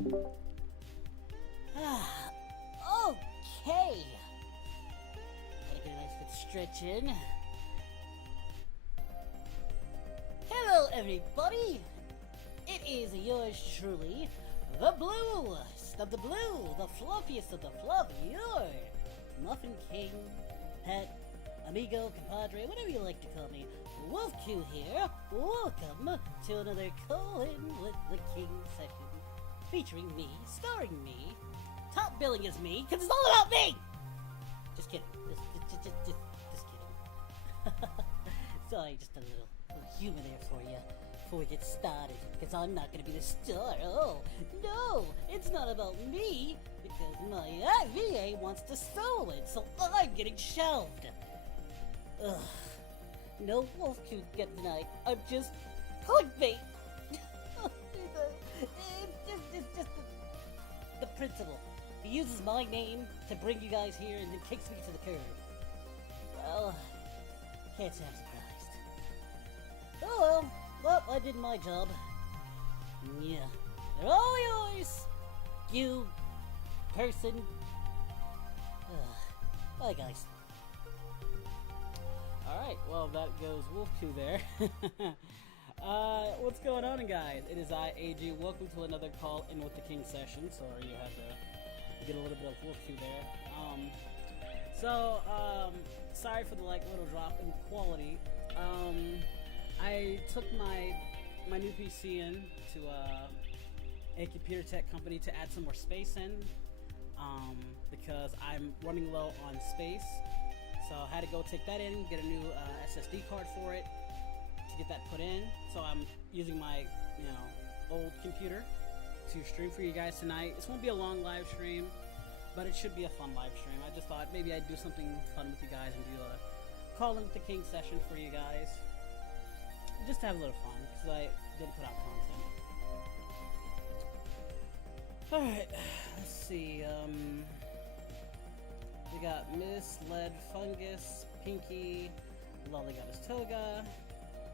Okay. Gotta get a nice good stretch in. Hello, everybody. It is yours truly, the bluest of the blue, the fluffiest of the fluff, your Muffin King, pet, amigo, compadre, whatever you like to call me, Wolf Q here. Welcome to another call-in with the King session, featuring me, starring me, top billing as me, because it's all about me! Just kidding. Just kidding. Sorry, just a little humor there for you before we get started, because I'm not going to be the star. Oh, no, it's not about me, because my IVA wants to solo it, so I'm getting shelved. Ugh. No Wolf Q get tonight. I'm just clickbait. it's just the principle. He uses my name to bring you guys here and then kicks me to the curb. Well, can't say I'm surprised. Oh well, I did my job. Yeah, they're all yours. You, person. Bye, guys. Alright, well, that goes Wolf 2 there. What's going on, guys? It is I, AG. Welcome to another call in with the King session. Sorry, you had to get a little bit of Wolf 2 there. Sorry for the little drop in quality. I took my new PC in to a computer tech company to add some more space in, because I'm running low on space. So I had to go take that in, get a new SSD card for it to get that put in. So I'm using my, old computer to stream for you guys tonight. This won't be a long live stream, but it should be a fun live stream. I just thought maybe I'd do something fun with you guys and do a call in with the King session for you guys. Just to have a little fun, because I didn't put out content. Alright, let's see, we got Misled Fungus, Pinky, Lolly got his toga.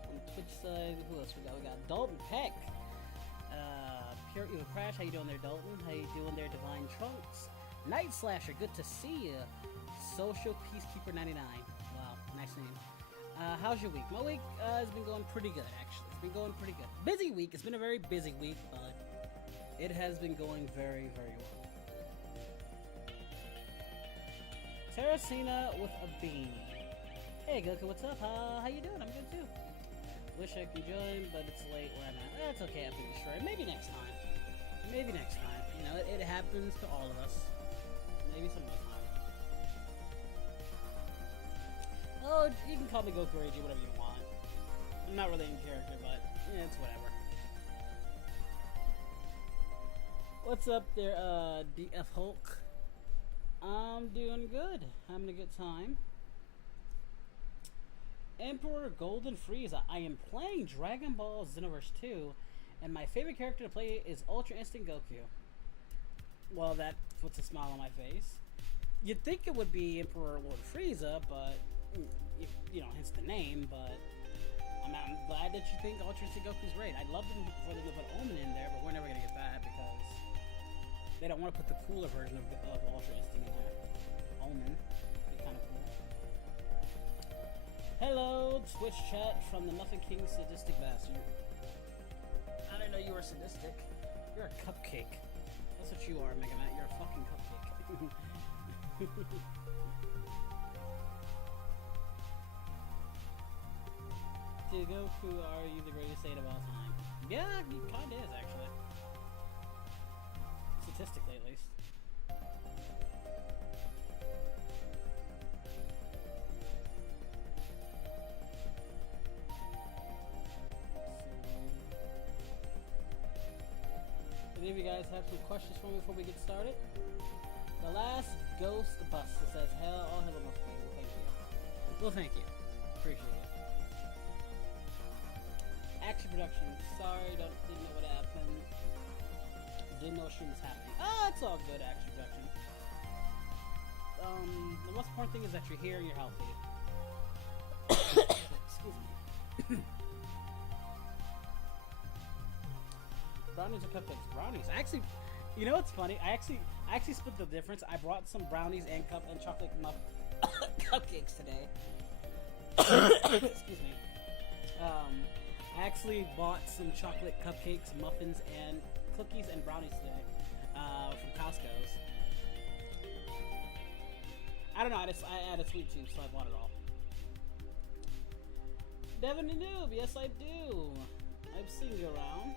On the Twitch side, who else we got? We got Dalton Peck. Pure Evil Crash, how you doing there, Dalton? How you doing there, Divine Trunks? Night Slasher, good to see you. Social Peacekeeper 99. Wow, nice name. How's your week? My week has been going pretty good, actually. It's been going pretty good. Busy week. It's been a very busy week, but it has been going very, very well. Terracina with a bean. Hey Goku, what's up? How you doing? I'm good too. Wish I could join, but it's late when that's okay, I've been destroyed. Maybe next time. Maybe next time. You know, it happens to all of us. Maybe some other time. Oh, you can call me Goku Ragey, whatever you want. I'm not really in character, but yeah, it's whatever. What's up there, DF Hulk? I'm doing good. Having a good time. Emperor Golden Frieza. I am playing Dragon Ball Xenoverse 2, and my favorite character to play is Ultra Instinct Goku. Well, that puts a smile on my face. You'd think it would be Emperor Lord Frieza, but hence the name. But I'm glad that you think Ultra Instinct Goku's great. I'd love for them to put Omen in there, but we're never gonna get that because they don't want to put the cooler version of Ultra Instinct in there. Omen. Be kind of cool. Hello, Twitch chat from the Muffin King Sadistic Bastard. I didn't know you were sadistic. You're a cupcake. That's what you are, Mega Man. You're a fucking cupcake. Dude, Goku, are you the greatest Saiyan of all time? Yeah, he kinda is, actually. Statistically, at least. Any of you guys have some questions for me before we get started? The last ghost bus says, hell, all hell must be. Well, thank you. Well, thank you. Appreciate it. Action production. Sorry, didn't know what happened. Didn't know a stream was happening. Ah, it's all good, action production. The most important thing is that you're here and you're healthy. Excuse me. Brownies or cupcakes? Brownies. Actually, You know what's funny? I actually split the difference. I brought some brownies and chocolate cupcakes today. Excuse me. I actually bought some chocolate cupcakes, muffins, and cookies and brownies today from Costco's. I don't know. I had a sweet tooth, so I bought it all. Devin the Noob, yes I do. I've seen you around.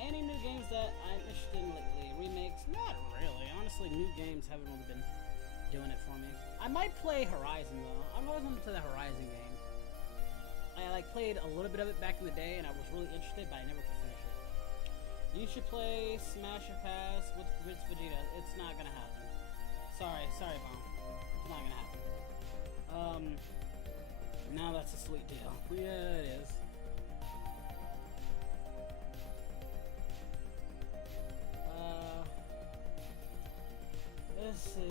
Any new games that I'm interested in lately? Remakes? Not really. Honestly, new games haven't really been doing it for me. I might play Horizon though. I've always wanted to play the Horizon game. I played a little bit of it back in the day, and I was really interested, but I never could finish it. You should play Smash or Pass with Vegeta. It's not gonna happen. Sorry, Bomb. It's not gonna happen. Now that's a sweet deal. Yeah, it is. Let's see.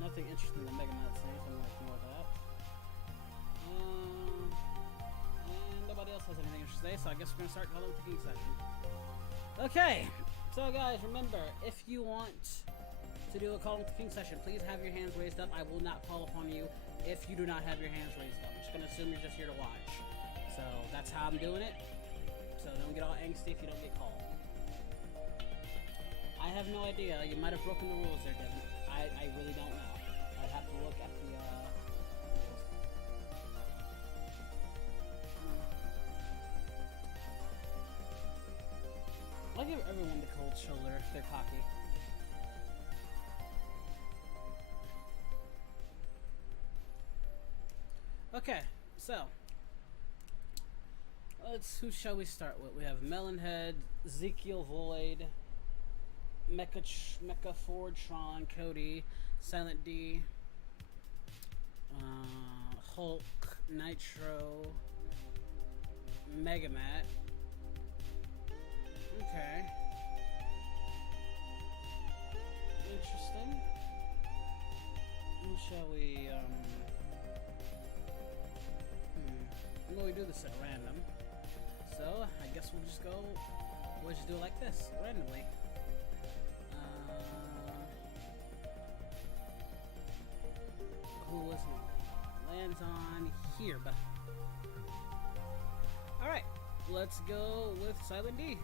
Nothing interesting in the Mega Man series, so I'm gonna ignore that. And nobody else has anything interesting today, so I guess we're gonna start Call of Duty session. Okay, so guys, remember, if you want to do a Call of Duty session, please have your hands raised up. I will not call upon you if you do not have your hands raised up. I'm just gonna assume you're just here to watch. So that's how I'm doing it. So don't get all angsty if you don't get called. I have no idea. You might have broken the rules there, Devin. I really don't know. I'd have to look at the I'll give everyone the cold shoulder if they're cocky. Okay, so who shall we start with? We have Melonhead, Ezekiel Void, Mecha Fordtron, Cody, Silent D, Hulk, Nitro, Megamat. Okay. Interesting. Who shall we, Well, we do this at random. So, I guess we'll just do it like this, randomly. Who was lands on here, but alright, let's go with Silent D.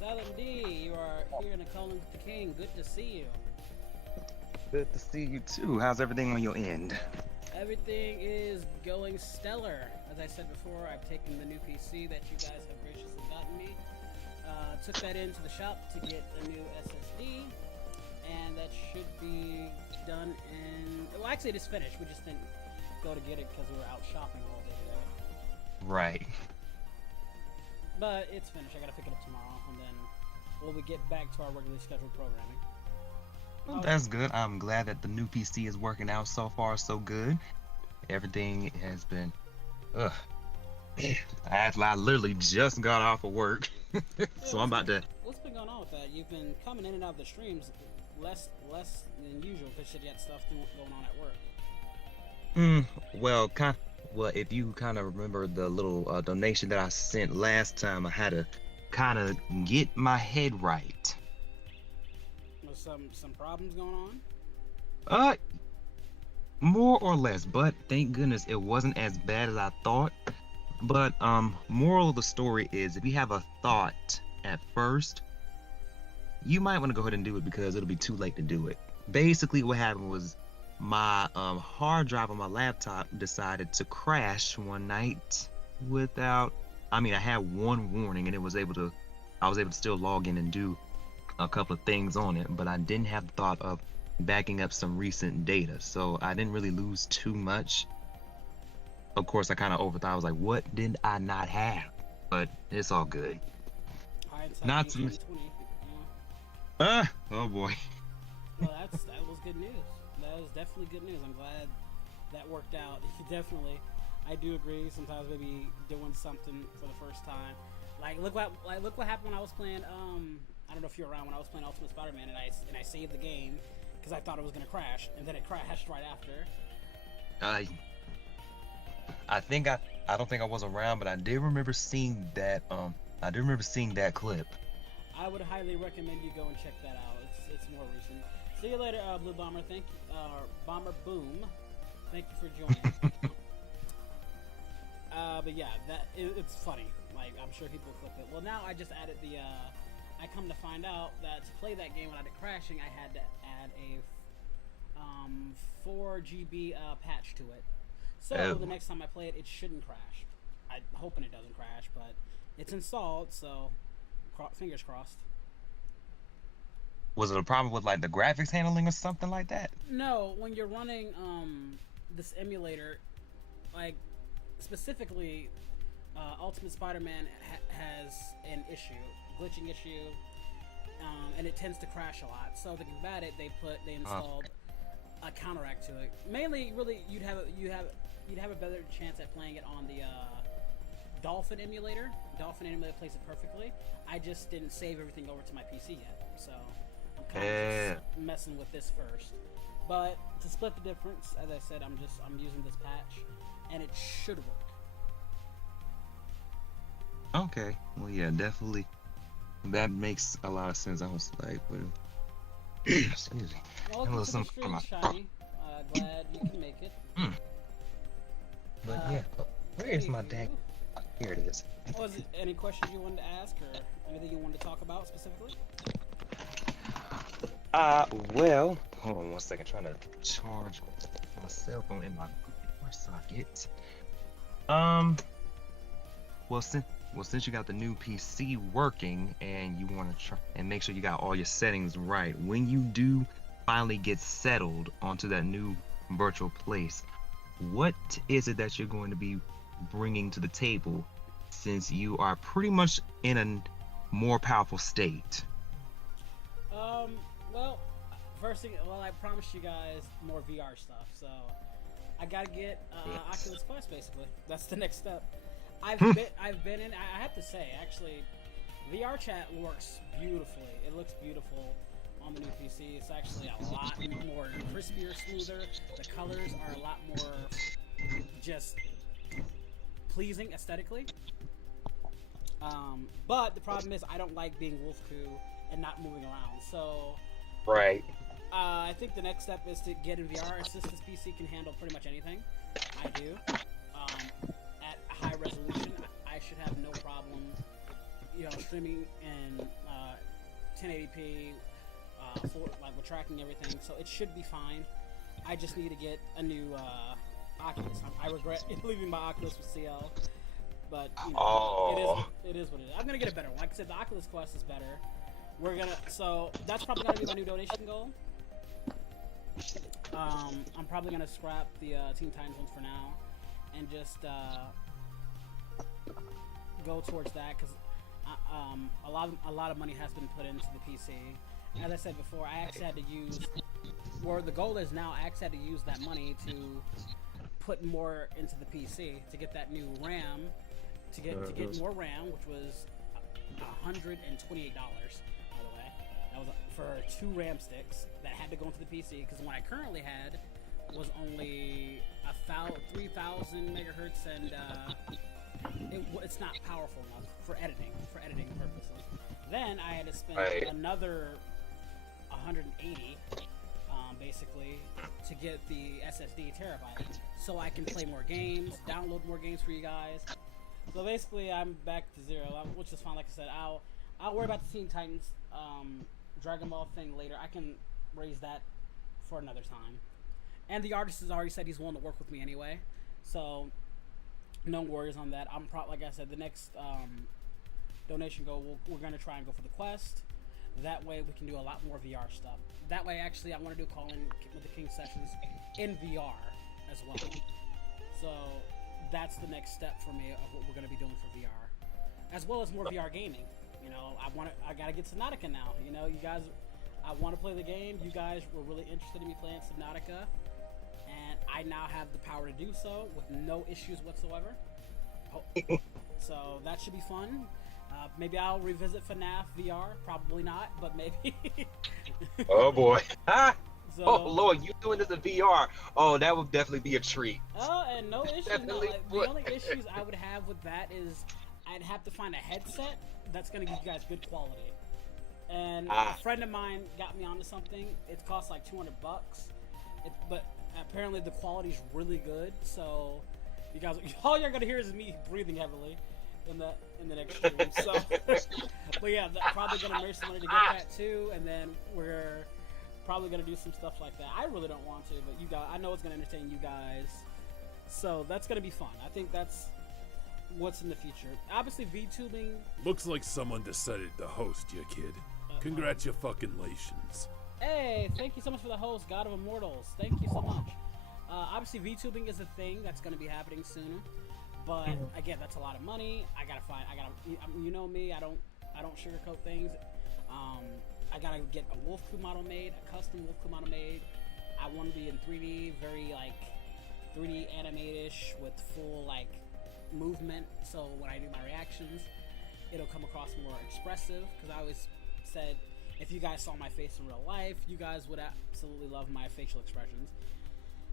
Silent D, you are here in the Call of the King. Good to see you. Good to see you too. How's everything on your end? Everything is going stellar. As I said before, I've taken the new PC that you guys have graciously gotten me. Took that into the shop to get a new SSD, and that should be done in... Well, actually it is finished. We just didn't go to get it because we were out shopping all day today. Right. But it's finished. I gotta pick it up tomorrow, and then we'll get back to our regularly scheduled programming. Well, that's good. I'm glad that the new PC is working out so far so good. Everything has been... I literally just got off of work, so I'm about to... What's been going on with that? You've been coming in and out of the streams less than usual because you got stuff going on at work. Well, if you kind of remember the little donation that I sent last time, I had to kind of get my head right. Was some problems going on? More or less, but thank goodness it wasn't as bad as I thought. But moral of the story is, if you have a thought at first, you might want to go ahead and do it because it'll be too late to do it. Basically what happened was my hard drive on my laptop decided to crash one night without... I had one warning, and I was able to still log in and do a couple of things on it, but I didn't have the thought of backing up some recent data, so I didn't really lose too much. Of course, I kind of overthought. I was like, what did I not have? But it's all good. Not to... oh boy. Well, that was good news. That was definitely good news. I'm glad that worked out. Definitely, I do agree. Sometimes maybe doing something for the first time, look what happened when I was playing. I don't know if you're around when I was playing Ultimate Spider-Man, and I saved the game because I thought it was gonna crash, and then it crashed right after. I don't think I was around, but I did remember seeing that. I do remember seeing that clip. I would highly recommend you go and check that out. It's more recent. See you later, Blue Bomber. Thank you, Bomber Boom. Thank you for joining. But yeah, it's funny. Like, I'm sure people clip it. Well, now I just added the. I come to find out that to play that game without it crashing, I had to add a 4 GB patch to it. So the next time I play it, it shouldn't crash. I'm hoping it doesn't crash, but it's installed, so fingers crossed. Was it a problem with like the graphics handling or something like that? No, when you're running this emulator, like specifically Ultimate Spider-Man has an issue, glitching issue, and it tends to crash a lot. So to combat it, they installed a counteract to it. Mainly, really, you'd have a better chance at playing it on the Dolphin emulator. Dolphin emulator plays it perfectly. I just didn't save everything over to my PC yet, so I'm kind of just messing with this first. But to split the difference, as I said, I'm using this patch, and it should work. Okay, well, yeah, definitely. That makes a lot of sense. I was like, what? Excuse me. Welcome to the stream, Shiny. Glad you can make it. But yeah, where is my dang? Here it is. Was it any questions you wanted to ask, or anything you wanted to talk about specifically? Well, hold on one second. Trying to charge my cell phone in my socket. Well, since you got the new PC working and you want to try and make sure you got all your settings right, when you do finally get settled onto that new virtual place, what is it that you're going to be bringing to the table, since you are pretty much in a more powerful state? Well, first thing, I promised you guys more VR stuff, so I gotta get Oculus Quest. Basically, that's the next step. I've been in. I have to say, actually, VR chat works beautifully. It looks beautiful on the new PC. It's actually a lot more crispier, smoother. The colors are a lot more just pleasing aesthetically. But the problem is I don't like being Wolfku and not moving around. So right. I think the next step is to get in VR. Since this PC can handle pretty much anything, I do. At high resolution, I should have no problem, streaming in 1080p, with tracking everything. So it should be fine. I just need to get a new Oculus. I regret leaving my Oculus with CL, but it is what it is. I'm gonna get a better one. Like I said, the Oculus Quest is better. So that's probably gonna be my new donation goal. I'm probably gonna scrap the Teen Titans ones for now, and just go towards that, because a lot of money has been put into the PC. As I said before, I actually had to use, or the goal is now, I actually had to use that money to put more into the PC to get that new RAM, to get more RAM, which was $128. By the way, that was for 2 RAM sticks that had to go into the PC, because the one I currently had was only 3,000 megahertz, and it's not powerful enough for editing purposes. Then I had to spend another 180 basically to get the SSD terabyte, so I can play more games, download more games for you guys. So basically, I'm back to zero, which is fine. Like I said, I'll worry about the Teen Titans Dragon Ball thing later. I can raise that for another time. And the artist has already said he's willing to work with me anyway, so no worries on that. Like I said, the next donation goal, we're gonna try and go for the Quest. That way we can do a lot more VR stuff. That way, actually, I want to do call-in with the King sessions in VR as well. So that's the next step for me of what we're gonna be doing for VR, as well as more VR gaming. I gotta get Subnautica now. You guys, I want to play the game. You guys were really interested in me playing Subnautica, and I now have the power to do so with no issues whatsoever. So that should be fun. Maybe I'll revisit FNAF VR. Probably not, but maybe. Oh boy. Oh So, Lord, you doing this in VR? Oh, that would definitely be a treat. and no issues. No, Definitely like, would. the only issues I would have with that is I'd have to find a headset that's gonna give you guys good quality. And a friend of mine got me onto something. It costs like $200, but apparently the quality's really good. So you guys, all you're gonna hear is me breathing heavily in the next stream. So, but yeah, probably gonna raise some money to get that too, and then we're probably gonna do some stuff like that. I really don't want to, but you guys, I know it's gonna entertain you guys. So that's gonna be fun. I think that's what's in the future. Obviously, VTubing. Looks like someone decided to host you, kid. Congratulations. Hey, thank you so much for the host, God of Immortals. Thank you so much. Obviously, VTubing is a thing that's going to be happening sooner, but again, that's a lot of money. You know me, I don't sugarcoat things. I gotta get a Wolf Crew model made, a custom Wolf Crew model made. I want to be in 3D, very like 3D animate-ish with full like movement. So when I do my reactions, it'll come across more expressive. Because I always said, if you guys saw my face in real life, you guys would absolutely love my facial expressions.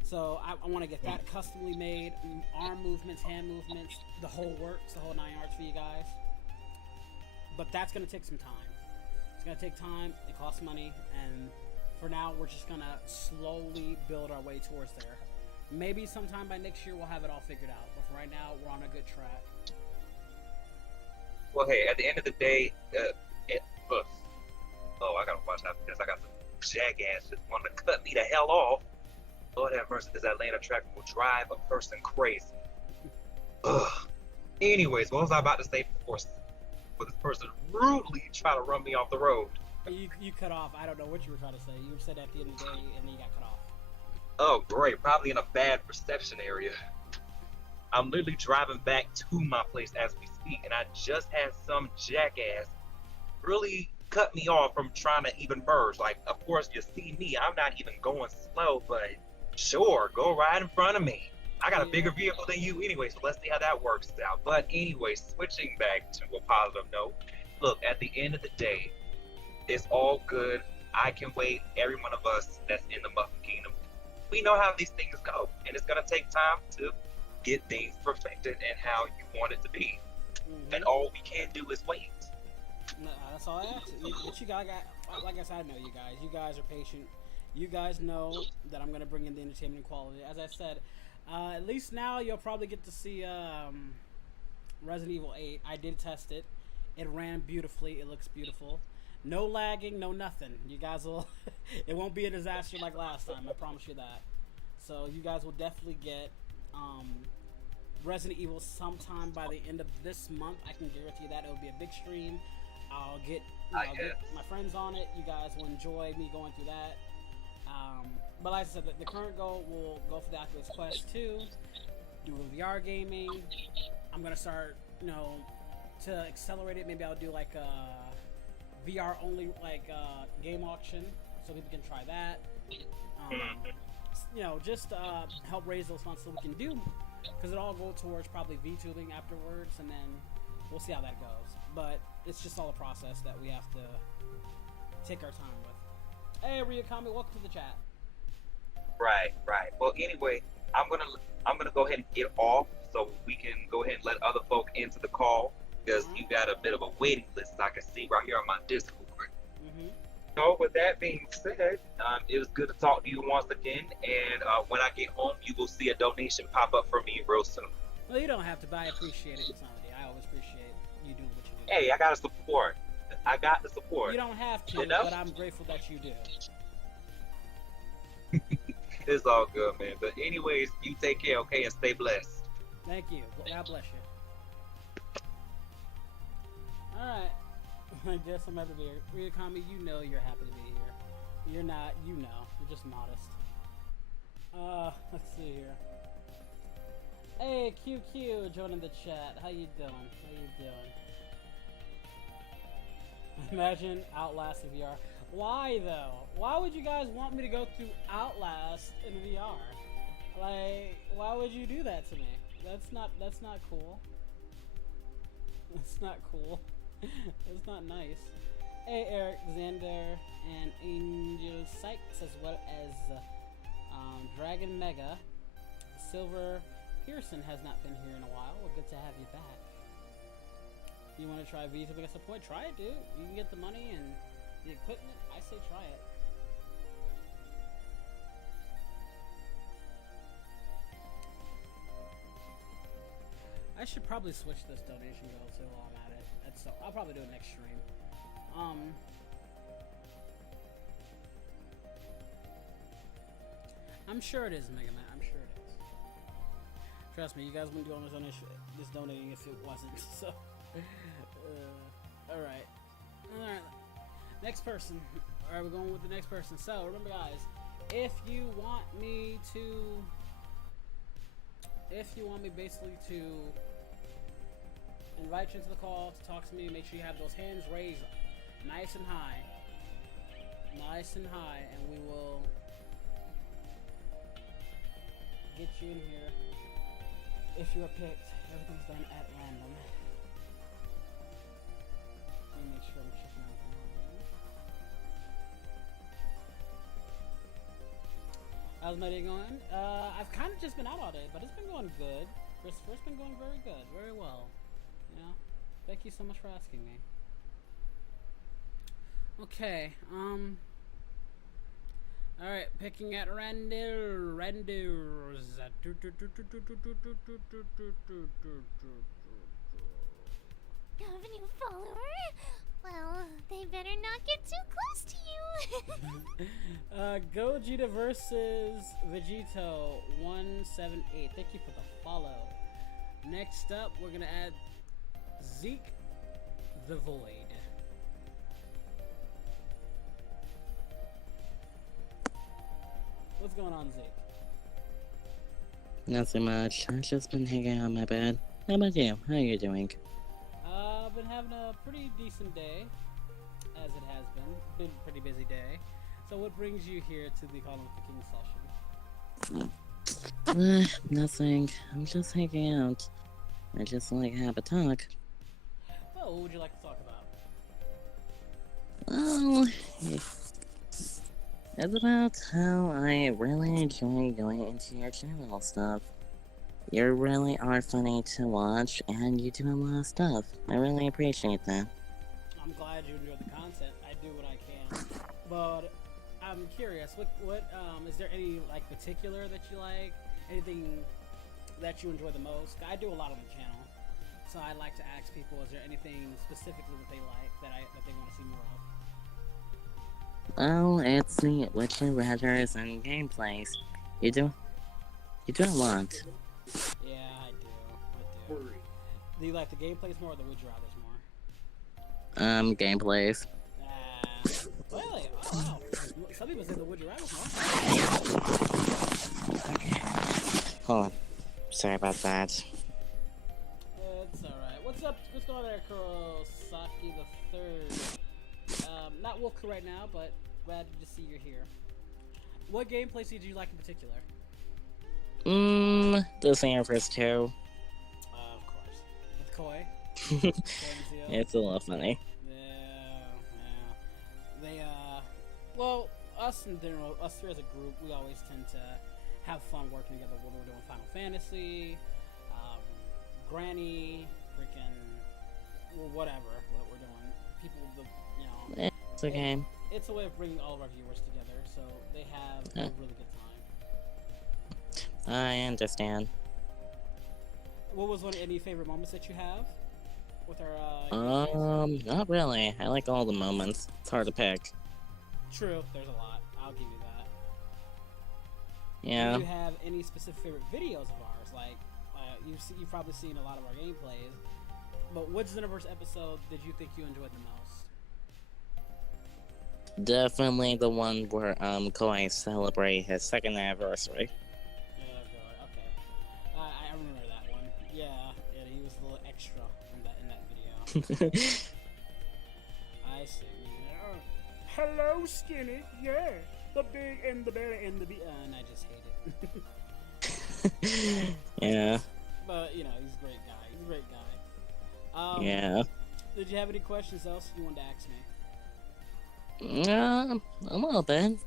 So I want to get that customly made, arm movements, hand movements, the whole works, the whole 9 yards for you guys. But that's going to take some time. It's going to take time, it costs money, and for now we're just going to slowly build our way towards there. Maybe sometime by next year we'll have it all figured out, but for right now we're on a good track. Well, hey, at the end of the day, look. Oh, I gotta watch out because I got some jackass just wanting to cut me the hell off. Lord have mercy, this Atlanta traffic will drive a person crazy. Ugh. Anyways, what was I about to say before this person rudely try to run me off the road? You cut off. I don't know what you were trying to say. You said at the end of the day, and then you got cut off. Oh, great. Probably in a bad reception area. I'm literally driving back to my place as we speak, and I just had some jackass really cut me off from trying to even merge. Like, of course, you see me. I'm not even going slow, but sure, go right in front of me. I got a bigger vehicle than you anyway, so let's see how that works out. But anyway, switching back to a positive note, look, at the end of the day, it's all good. I can wait. Every one of us that's in the Muffin Kingdom, we know how these things go, and it's going to take time to get things perfected and how you want it to be. And all we can do is wait. No, that's all I ask. But you guys, like I said, I know you guys. You guys are patient. You guys know that I'm going to bring in the entertainment quality. As I said, at least now you'll probably get to see Resident Evil 8. I did test it. It ran beautifully. It looks beautiful. No lagging, no nothing. You guys will... it won't be a disaster like last time. I promise you that. So you guys will definitely get Resident Evil sometime by the end of this month. I can guarantee that. It'll be a big stream. I'll get my friends on it. You guys will enjoy me going through that. But like I said, the current goal will go for the Oculus Quest 2, do VR gaming. I'm going to start, to accelerate it, maybe I'll do like a VR only game auction so people can try that. Just help raise those funds so we can do, because it all go towards probably VTubing afterwards, and then we'll see how that goes. But it's just all a process that we have to take our time with. Hey, Ryukami, welcome to the chat. Right. Well, anyway, I'm gonna go ahead and get off so we can go ahead and let other folk into the call, because you got a bit of a waiting list I can see right here on my Discord. So with that being said, it was good to talk to you once again, and when I get home, you will see a donation pop up for me real soon. Well, you don't have to, but I appreciate it, Insanity. I always appreciate you doing what you do. Hey, I got the support. You don't have to, but I'm grateful that you do. It's all good, man. But anyways, you take care, okay, and stay blessed. Thank you. God bless you. Alright. I guess I'm happy to be here. Ryukami, you know you're happy to be here. You're not, you're just modest. Let's see here. Hey, QQ, joining the chat. How you doing? Imagine Outlast in VR. Why though? Why would you guys want me to go through Outlast in VR? Like, why would you do that to me? That's not cool. That's not cool. That's not nice. Hey Eric, Xander, and Angel Sykes, as well as Dragon Mega. Silver Pearson has not been here in a while. Well, good to have you back. You want to try VTube against a point? Try it, dude. You can get the money and the equipment. I say try it. I should probably switch this donation goal too while I'm at it. I'll probably do it next stream. I'm sure it is, Mega Man. I'm sure it is. Trust me, you guys wouldn't do all this donating if it wasn't. So, all right. Next person. All right, we're going with the next person. So remember, guys, if you want me basically to invite you into the call to talk to me, make sure you have those hands raised nice and high, and we will get you in here. If you are picked, everything's done at random. Let me make sure I'm checking everything out. How's my day going? I've kind of just been out all day, but it's been going good. Christopher's been going very good, very well. You know, thank you so much for asking me. Okay, alright, picking at randos. Have a new follower? Well, they better not get too close to you. Gogeta versus Vegito 178. Thank you for the follow. Next up, we're gonna add Zeke the Void. What's going on, Zeke? Nothing much. I've just been hanging out on my bed. How about you? How are you doing? I've been having a pretty decent day, as it has been. Been a pretty busy day. So what brings you here to the Call of the King session? Nothing. I'm just hanging out. I just like to have a talk. Oh, what would you like to talk about? Well, it's about how I really enjoy going into your channel stuff. You really are funny to watch, and you do a lot of stuff. I really appreciate that. I'm glad you enjoyed the content. I do what I can. But I'm curious, what is there any like particular that you like? Anything that you enjoy the most? I do a lot on the channel. So I like to ask people, is there anything specifically that they like that they want to see more of? Well, it's the Would You Rathers and gameplays. You do a lot. Yeah, I do. Do you like the gameplays more or the Would You Rathers more? Gameplays. Really? Oh, some people say the Would You Rathers more. Hold on. Sorry about that. It's alright. What's up? What's going on there, Kurosaki the Third? Not Woku right now, but glad to see you're here. What gameplays did you like in particular? The Sanfors 2. Of course. With Koi? It's a little funny. Yeah. Well, us in general, us three as a group, we always tend to have fun working together when we're doing Final Fantasy, Granny, freaking, well, whatever, what we're doing. People, It's okay. It's a way of bringing all of our viewers together, so they have a really good time. I understand. What was any favorite moments that you have with our, not really. I like all the moments. It's hard to pick. True, there's a lot. I'll give you that. Yeah. Do you have any specific favorite videos of ours? Like, you've probably seen a lot of our gameplays, but which Xenoverse episode did you think you enjoyed the most? Definitely the one where Koi celebrate his 2nd anniversary. Yeah, okay. I remember that one. Yeah, he was a little extra in that video. I see. Hello, Skinny. Yeah, the big and the bear and the and I just hate it. Yeah. But he's a great guy. Yeah. Did you have any questions else you wanted to ask me? A little bit.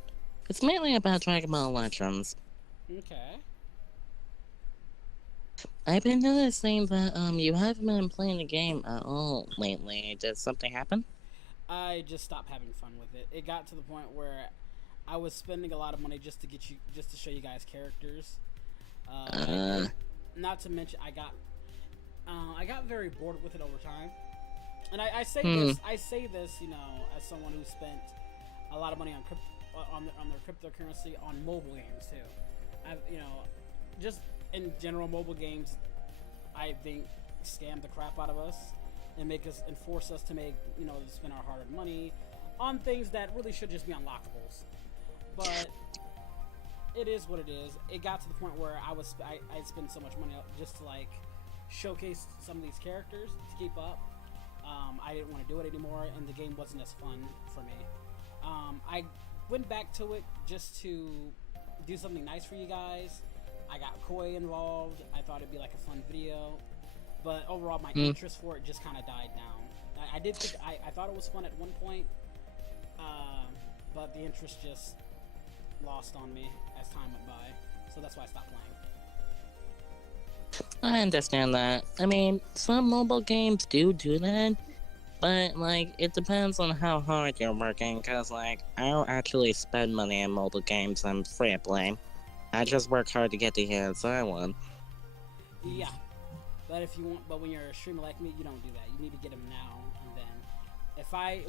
It's mainly about Dragon Ball Legends. Okay. I've been noticing that you haven't been playing the game at all lately. Did something happen? I just stopped having fun with it. It got to the point where I was spending a lot of money just to show you guys characters. Not to mention, I got very bored with it over time. And I say this, you know, as someone who spent a lot of money on their cryptocurrency on mobile games too. You know, just in general, mobile games, I think, scam the crap out of us and force us to make, you know, spend our hard-earned money on things that really should just be unlockables. But it is what it is. It got to the point where I'd spend so much money just to like showcase some of these characters to keep up. I didn't want to do it anymore, and the game wasn't as fun for me. I went back to it just to do something nice for you guys. I got Koi involved. I thought it'd be like a fun video, but overall my interest for it just kind of died down. I did think I thought it was fun at one point, but the interest just lost on me as time went by, so that's why I stopped playing. I understand that. I mean, some mobile games do that, but, like, it depends on how hard you're working, because, like, I don't actually spend money on mobile games I'm free to play. I just work hard to get the hits I want. Yeah, but when you're a streamer like me, you don't do that. You need to get them now, and then if I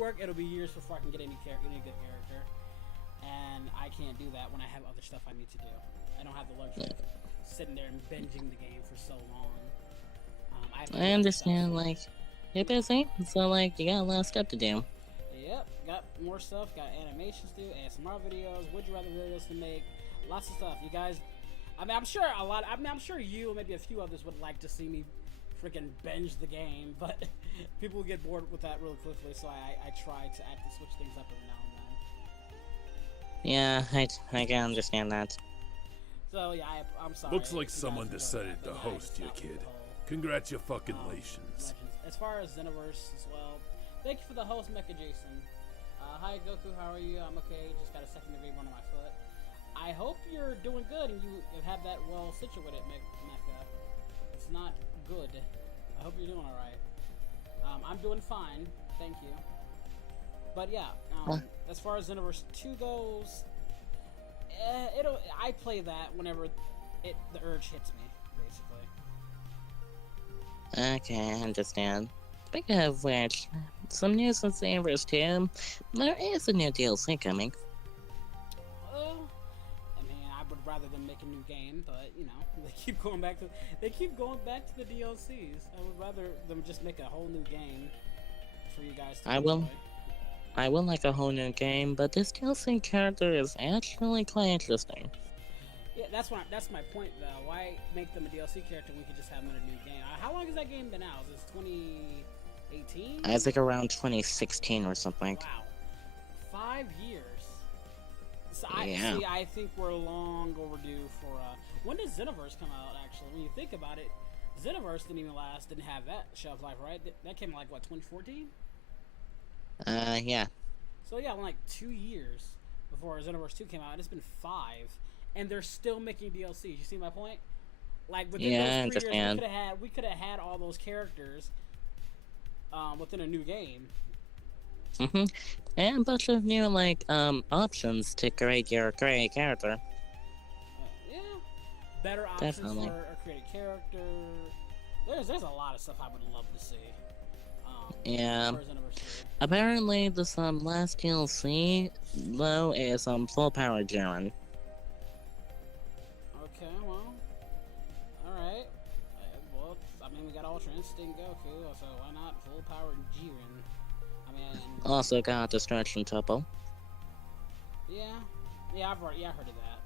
work, it'll be years before I can get any good character, and I can't do that when I have other stuff I need to do. I don't have the luxury of sitting there and binging the game for so long. I understand, like, you're busy, so, like, you got a lot of stuff to do. Yep, got more stuff, got animations to do, ASMR videos, would you rather videos to make, lots of stuff. You guys, I'm sure you and maybe a few others would like to see me freaking binge the game, but people get bored with that real quickly, so I try to actually switch things up every now and then. Yeah, I can understand that. So yeah, I'm sorry. Looks like someone decided to host you, kid. Congratulations. As far as Xenoverse as well, thank you for the host, Mecha Jason. Hi Goku, how are you? I'm okay. Just got a second-degree burn on my foot. I hope you're doing good and you have that well situated, Mecha. It's not good. I hope you're doing all right. I'm doing fine, thank you. But yeah, as far as Xenoverse 2 goes, I play that whenever the urge hits me, basically. Okay, I understand. Speaking of which, some news on Xenoverse 2, there is a new DLC coming. I mean, I would rather them make a new game, but you know, they keep going back to the DLCs. I would rather them just make a whole new game for you guys to enjoy. I would like a whole new game, but this DLC character is actually quite interesting. Yeah, that's my point though. Why make them a DLC character when we could just have them in a new game? How long has that game been out? Is this 2018? I think around 2016 or something. Wow, 5 years. So Yeah. I think we're long overdue for. When did Xenoverse come out? Actually, when you think about it, Xenoverse didn't have that shelf life, right? That came out like what, 2014? Yeah. So yeah, like 2 years before Xenoverse 2 came out, and it's been 5, and they're still making DLCs. You see my point? Like within those 3 years, we could have had all those characters within a new game. And a bunch of new options to create your character. Yeah, better options Definitely. for a created character. There's a lot of stuff I would love to see. Yeah. for Xenoverse 3. Apparently, this last DLC though is full power Jiren. Okay, well, alright. Well, I mean, we got Ultra Instinct Goku, so why not full powered Jiren? I mean, Also got Destruction Temple. yeah, I've heard of that.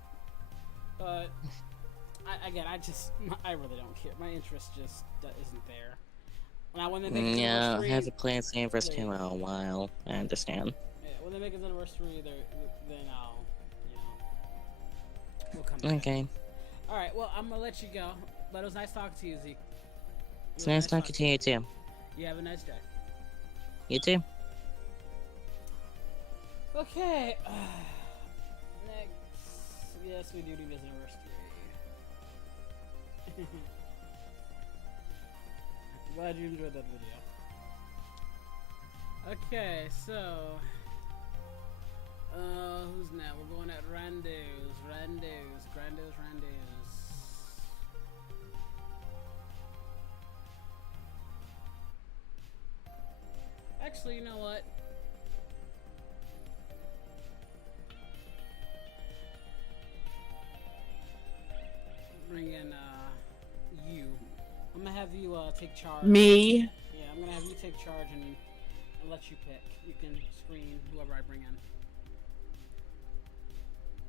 But I really don't care. My interest just isn't there. Now, when they make Yeah, Xenoverse 3, I haven't played Xenoverse 2 in a while. I understand. yeah, when they make Xenoverse 3, then I'll, we'll come back. Okay. All right, well, I'm gonna let you go. But it was nice talking to you, Zeke. It's nice talking to you too. You have a nice day. You too. Okay. Next. Yes, we do Visit Verse 3. Glad you enjoyed that video. Okay, so. Who's now? We're going at Randos. Randos. Actually, you know what? Bring in, you. I'm gonna have you, take charge. Me? Yeah, I'm gonna have you take charge and let you pick. You can screen whoever I bring in.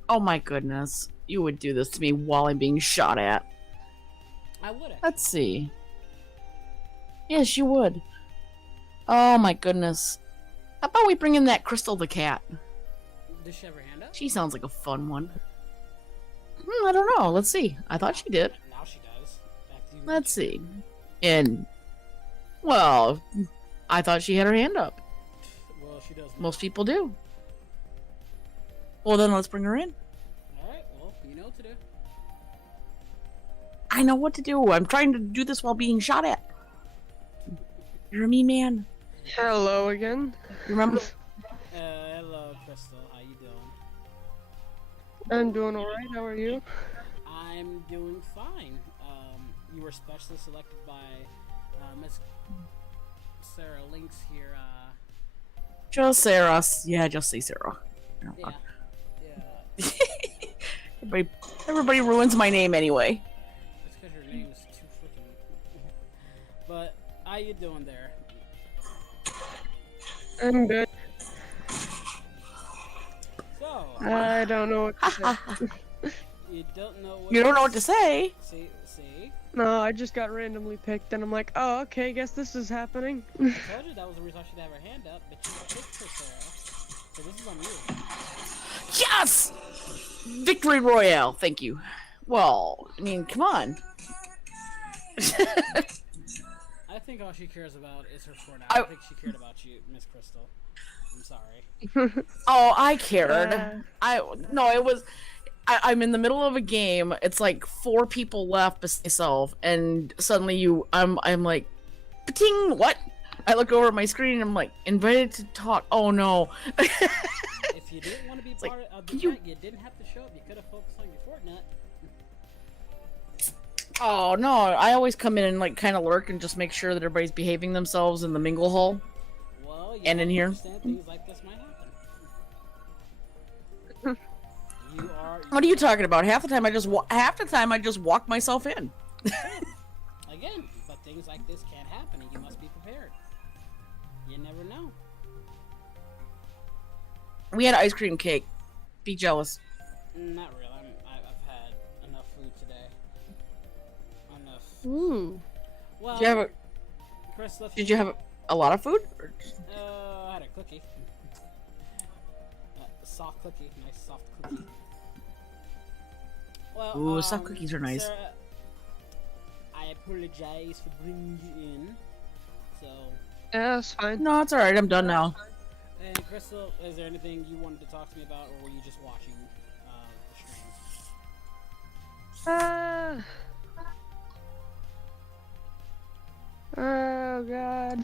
Oh my goodness. You would do this to me while I'm being shot at. I would actually. Let's see. Yes, you would. Oh my goodness. How about we bring in that Crystal the cat? Does she have her hand up? She sounds like a fun one. I don't know. Let's see. I thought she did. Now she does. After you Let's see. And, well, I thought she had her hand up. Well, she does. Most people do. Well, then let's bring her in. Alright, well, you know what to do. I know what to do. I'm trying to do this while being shot at. You're a mean man. Hello again. Remember? Hello, Crystal. How you doing? I'm doing alright, how are you? I'm doing fine. You were specially selected by Miss Sarah Links here. Just Sarah. Yeah, just say Sarah. Yeah. Everybody ruins my name anyway. It's because your name is too freaking. But how you doing there? I'm good. So I don't know what to say. you don't know what. You don't know what to say. See. No, I just got randomly picked and I'm like, oh, okay, guess this is happening. I told you that was the reason I should have her hand up, but you picked her, Sarah. So this is on you. Yes! Victory Royale. Thank you. Well, I mean, come on. I think all she cares about is her Fortnite. I don't think she cared about you, Miss Crystal. I'm sorry. Oh, I cared. I'm in the middle of a game. It's like 4 people left besides myself, and suddenly I'm like, ting, what? I look over at my screen and I'm like, invited to talk. Oh no. If you didn't want to be part of the event, you didn't have to show up. You could have focused on your Fortnite. Oh no, I always come in and like kind of lurk and just make sure that everybody's behaving themselves in the mingle hall. Well, you and in here. understand things like this might happen. What are you talking about? Half the time I just walk myself in. Again, but things like this can't happen, and you must be prepared. You never know. We had ice cream cake. Be jealous. Not really. I've had enough food today. Enough. Ooh. Well, Did you have a lot of food? I had a cookie. A soft cookie. Nice soft cookie. Well, Ooh, soft cookies are nice. Sarah, I apologize for bringing you in. So. Yeah, that's fine. No, it's alright. I'm done now. And Crystal, is there anything you wanted to talk to me about, or were you just watching the stream? Oh god.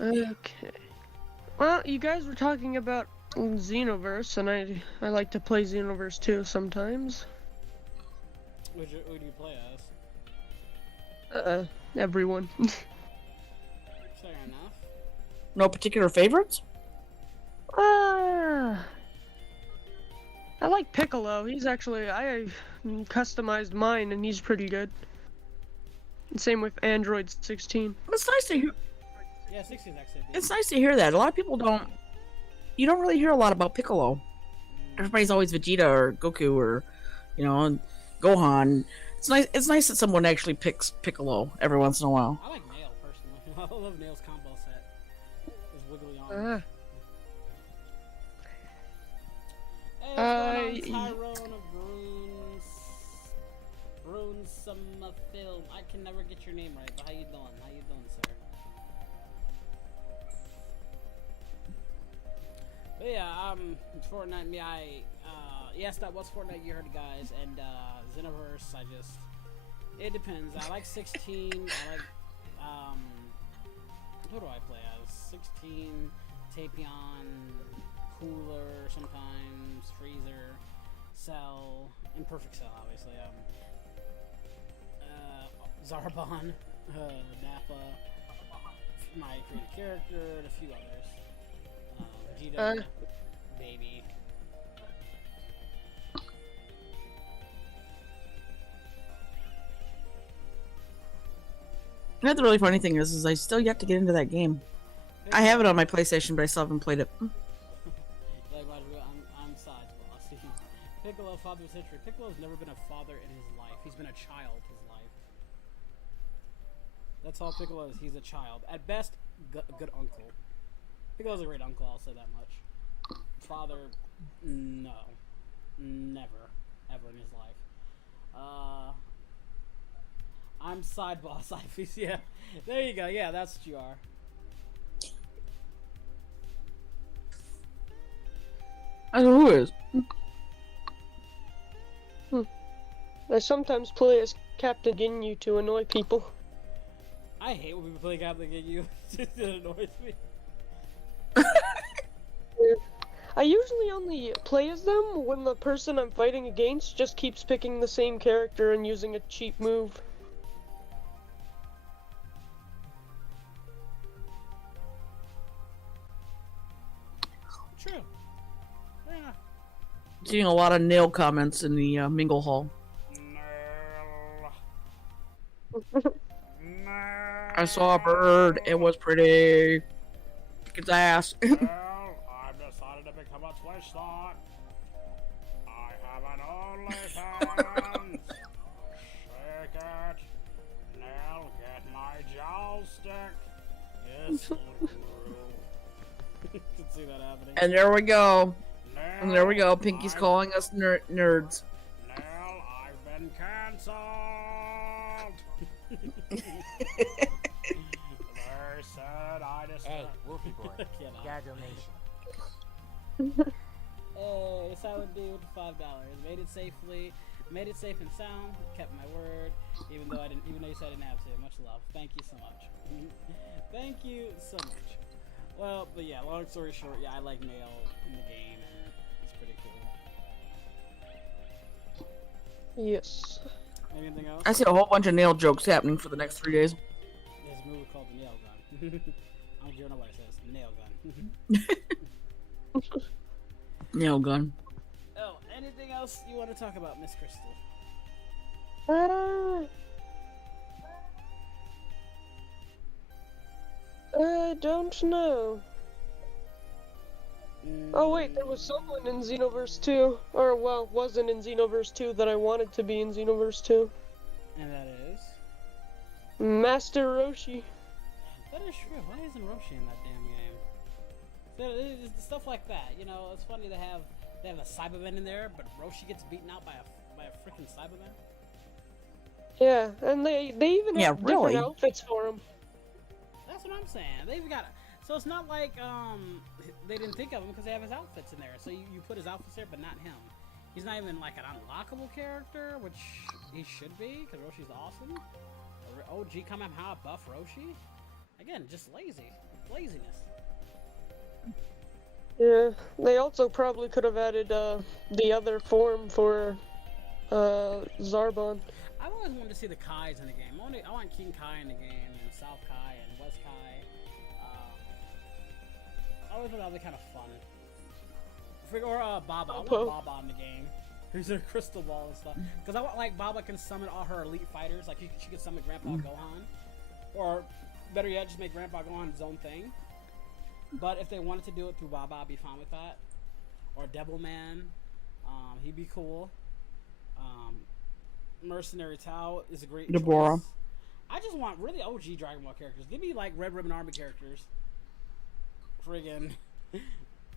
Okay. Well, you guys were talking about Xenoverse, and I like to play Xenoverse too sometimes. Who do you play as? Everyone. Fair enough. No particular favorites? I like Piccolo. He's actually, I customized mine and he's pretty good. And same with Android 16. It's nice to hear. Yeah, 16 is actually. It's nice to hear that. A lot of people don't. You don't really hear a lot about Piccolo. Everybody's always Vegeta or Goku or, Gohan. It's nice. It's nice that someone actually picks Piccolo every once in a while. I like Nail personally. I love Nail's combo set. His wiggly arm. Hey, what's going on, Tyrone of Bruins Summer Film. I can never get your name right, but how you doing? How you doing, sir? Fortnite, yes, that was Fortnite, you heard it, guys, and, Xenoverse, it depends. I like 16, I like, who do I play as? 16, Tapion, Cooler, sometimes, Freezer, Cell, Imperfect Cell, obviously, Zarbon, Nappa, my creative character, and a few others. Vegeta, Baby. You know, the really funny thing is I still yet to get into that game. I have it on my PlayStation, but I still haven't played it. Likewise, I'm Sides Boss. Piccolo, father of history. Piccolo's never been a father in his life. He's been a child his life. That's all Piccolo is. He's a child. At best, good uncle. Piccolo's a great uncle, I'll say that much. Father, no. Never. Ever in his life. I'm Side Boss, IPs, yeah. There you go, yeah, that's what you are. I don't know who is. I sometimes play as Captain Ginyu to annoy people. I hate when people play Captain Ginyu. It annoys me. I usually only play as them when the person I'm fighting against just keeps picking the same character and using a cheap move. True. Yeah. Seeing a lot of nail comments in the Mingle Hall. I saw a bird. It was pretty. Kick its ass. Well, I've decided to become a Twitch star. I have an OnlyFans. Shake it. Now get my joystick. Yes, you can see that happening. And there we go. Nell, And there we go. Pinky's calling us nerds. Nell, I've been cancelled. They said I just. Hey, Wolfie Boy, you got a donation. Hey, Silent Dude, $5. Made it safely, made it safe and sound. Kept my word, even though you said I didn't have to. Much love. Thank you so much. Thank you so much. Well, but yeah, long story short, yeah, I like Nail in the game, and it's pretty cool. Yes. Anything else? I see a whole bunch of nail jokes happening for the next 3 days. There's a movie called The Nail Gun. I don't care what nobody says. Nail Gun. Nail gun. Oh, anything else you want to talk about, Miss Crystal? I don't know. Oh wait, there was someone in Xenoverse 2, or well, wasn't in Xenoverse 2 that I wanted to be in Xenoverse 2. And that is? Master Roshi. That is true. Why isn't Roshi in that damn game? So it's stuff like that, you know. It's funny they have a Cyberman in there, but Roshi gets beaten out by a freaking Cyberman. Yeah, and they even have different outfits for him. That's what I'm saying. They've got. So it's not like they didn't think of him because they have his outfits in there. So you put his outfits there, but not him. He's not even like an unlockable character, which he should be because Roshi's awesome. OG Kamehameha buff Roshi. Again, just laziness. Yeah, they also probably could have added the other form for Zarbon. I've always wanted to see the Kais in the game. I want King Kai in the game, and South Kai, and West Kai. I always thought that would be kind of fun. Or Baba. I want Baba in the game. Who's a crystal ball and stuff. Because I want, like, Baba can summon all her elite fighters. Like, she could summon Grandpa Gohan. Or, better yet, just make Grandpa Gohan his own thing. But if they wanted to do it through Baba, I'd be fine with that. Or Devilman. He'd be cool. Mercenary Tao is a great Deborah. choice. I just want really OG Dragon Ball characters. Give me, like, Red Ribbon Army characters. Friggin'.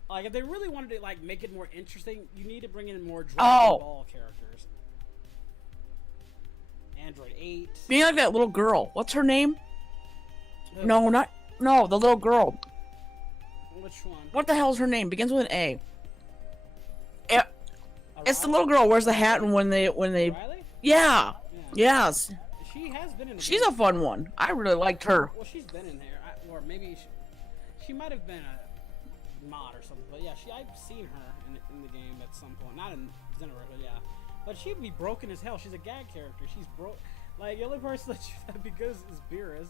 Like, if they really wanted to, like, make it more interesting, you need to bring in more Dragon Ball characters. Android 8. Being like that little girl. What's her name? No, the little girl. Which one? What the hell's her name? Begins with an A. It's the little girl wears the hat, and when they Riley? yeah, Yeah. yes, She has been in the she's game. a fun one. I really liked her. Well, she's been in there. Or maybe she might have been a mod or something. But yeah, I've seen her in the game at some point. Not in Xenoverse, but yeah. But she'd be broken as hell. She's a gag character. She's broke. Like, the only person that that'd be good is Beerus.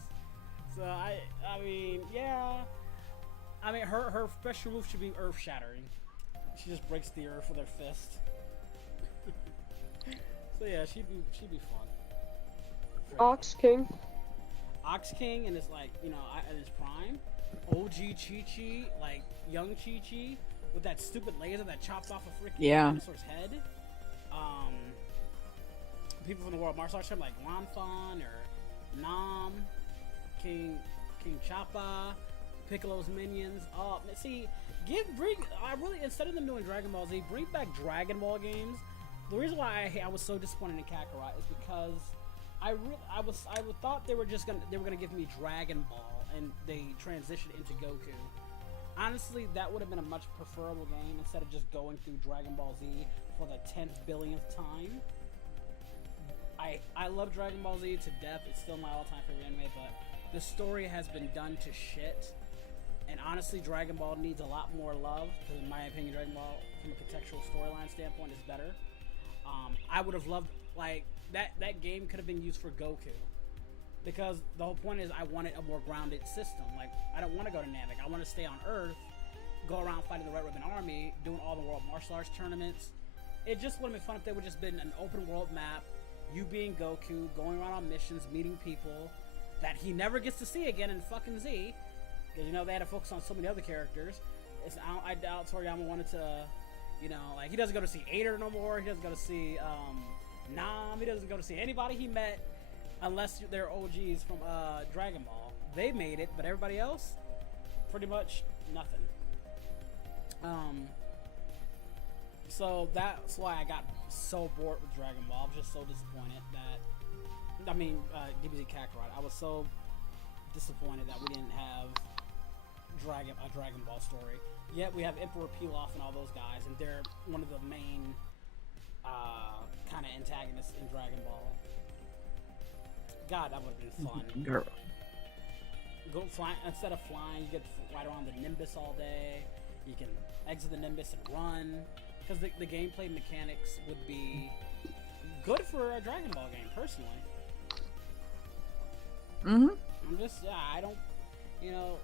So, I mean, yeah. I mean, her special move should be earth-shattering. She just breaks the earth with her fist. So, yeah, she'd be fun. Ox King. Ox King and his, like, you know, at his prime. OG Chi-Chi, like, young Chi-Chi, with that stupid laser that chops off a freaking dinosaur's head. People from the world martial arts like Lanfan or Nam, King Choppa, Piccolo's minions. Oh, see, instead of them doing Dragon Ball Z, bring back Dragon Ball games. The reason why I was so disappointed in Kakarot is because I thought they were gonna give me Dragon Ball and they transitioned into Goku. Honestly, that would have been a much preferable game instead of just going through Dragon Ball Z for the 10th billionth time. I love Dragon Ball Z to death. It's still my all-time favorite anime, but the story has been done to shit. And honestly, Dragon Ball needs a lot more love, because in my opinion, Dragon Ball, from a contextual storyline standpoint, is better. I would have loved, like, that game could have been used for Goku. Because the whole point is I wanted a more grounded system. Like, I don't want to go to Namek. I want to stay on Earth, go around fighting the Red Ribbon Army, doing all the World Martial Arts tournaments. It just would have been fun if there would just been an open world map, you being Goku, going around on missions, meeting people that he never gets to see again in fucking Z. Because, you know, they had to focus on so many other characters. I doubt Toriyama wanted to, you know, like, he doesn't go to see Ader no more. He doesn't go to see Nam. He doesn't go to see anybody he met unless they're OGs from Dragon Ball. They made it, but everybody else, pretty much nothing. So that's why I got so bored with Dragon Ball. I'm just so disappointed that, I mean, DBZ Kakarot. I was so disappointed that we didn't have a Dragon Ball story. Yet we have Emperor Pilaf and all those guys, and they're one of the main kind of antagonists in Dragon Ball. God, that would have been fun. Girl. Go fly instead of flying. You get to ride around the Nimbus all day. You can exit the Nimbus and run. Because the gameplay mechanics would be good for a Dragon Ball game, personally. I'm just, I don't, you know,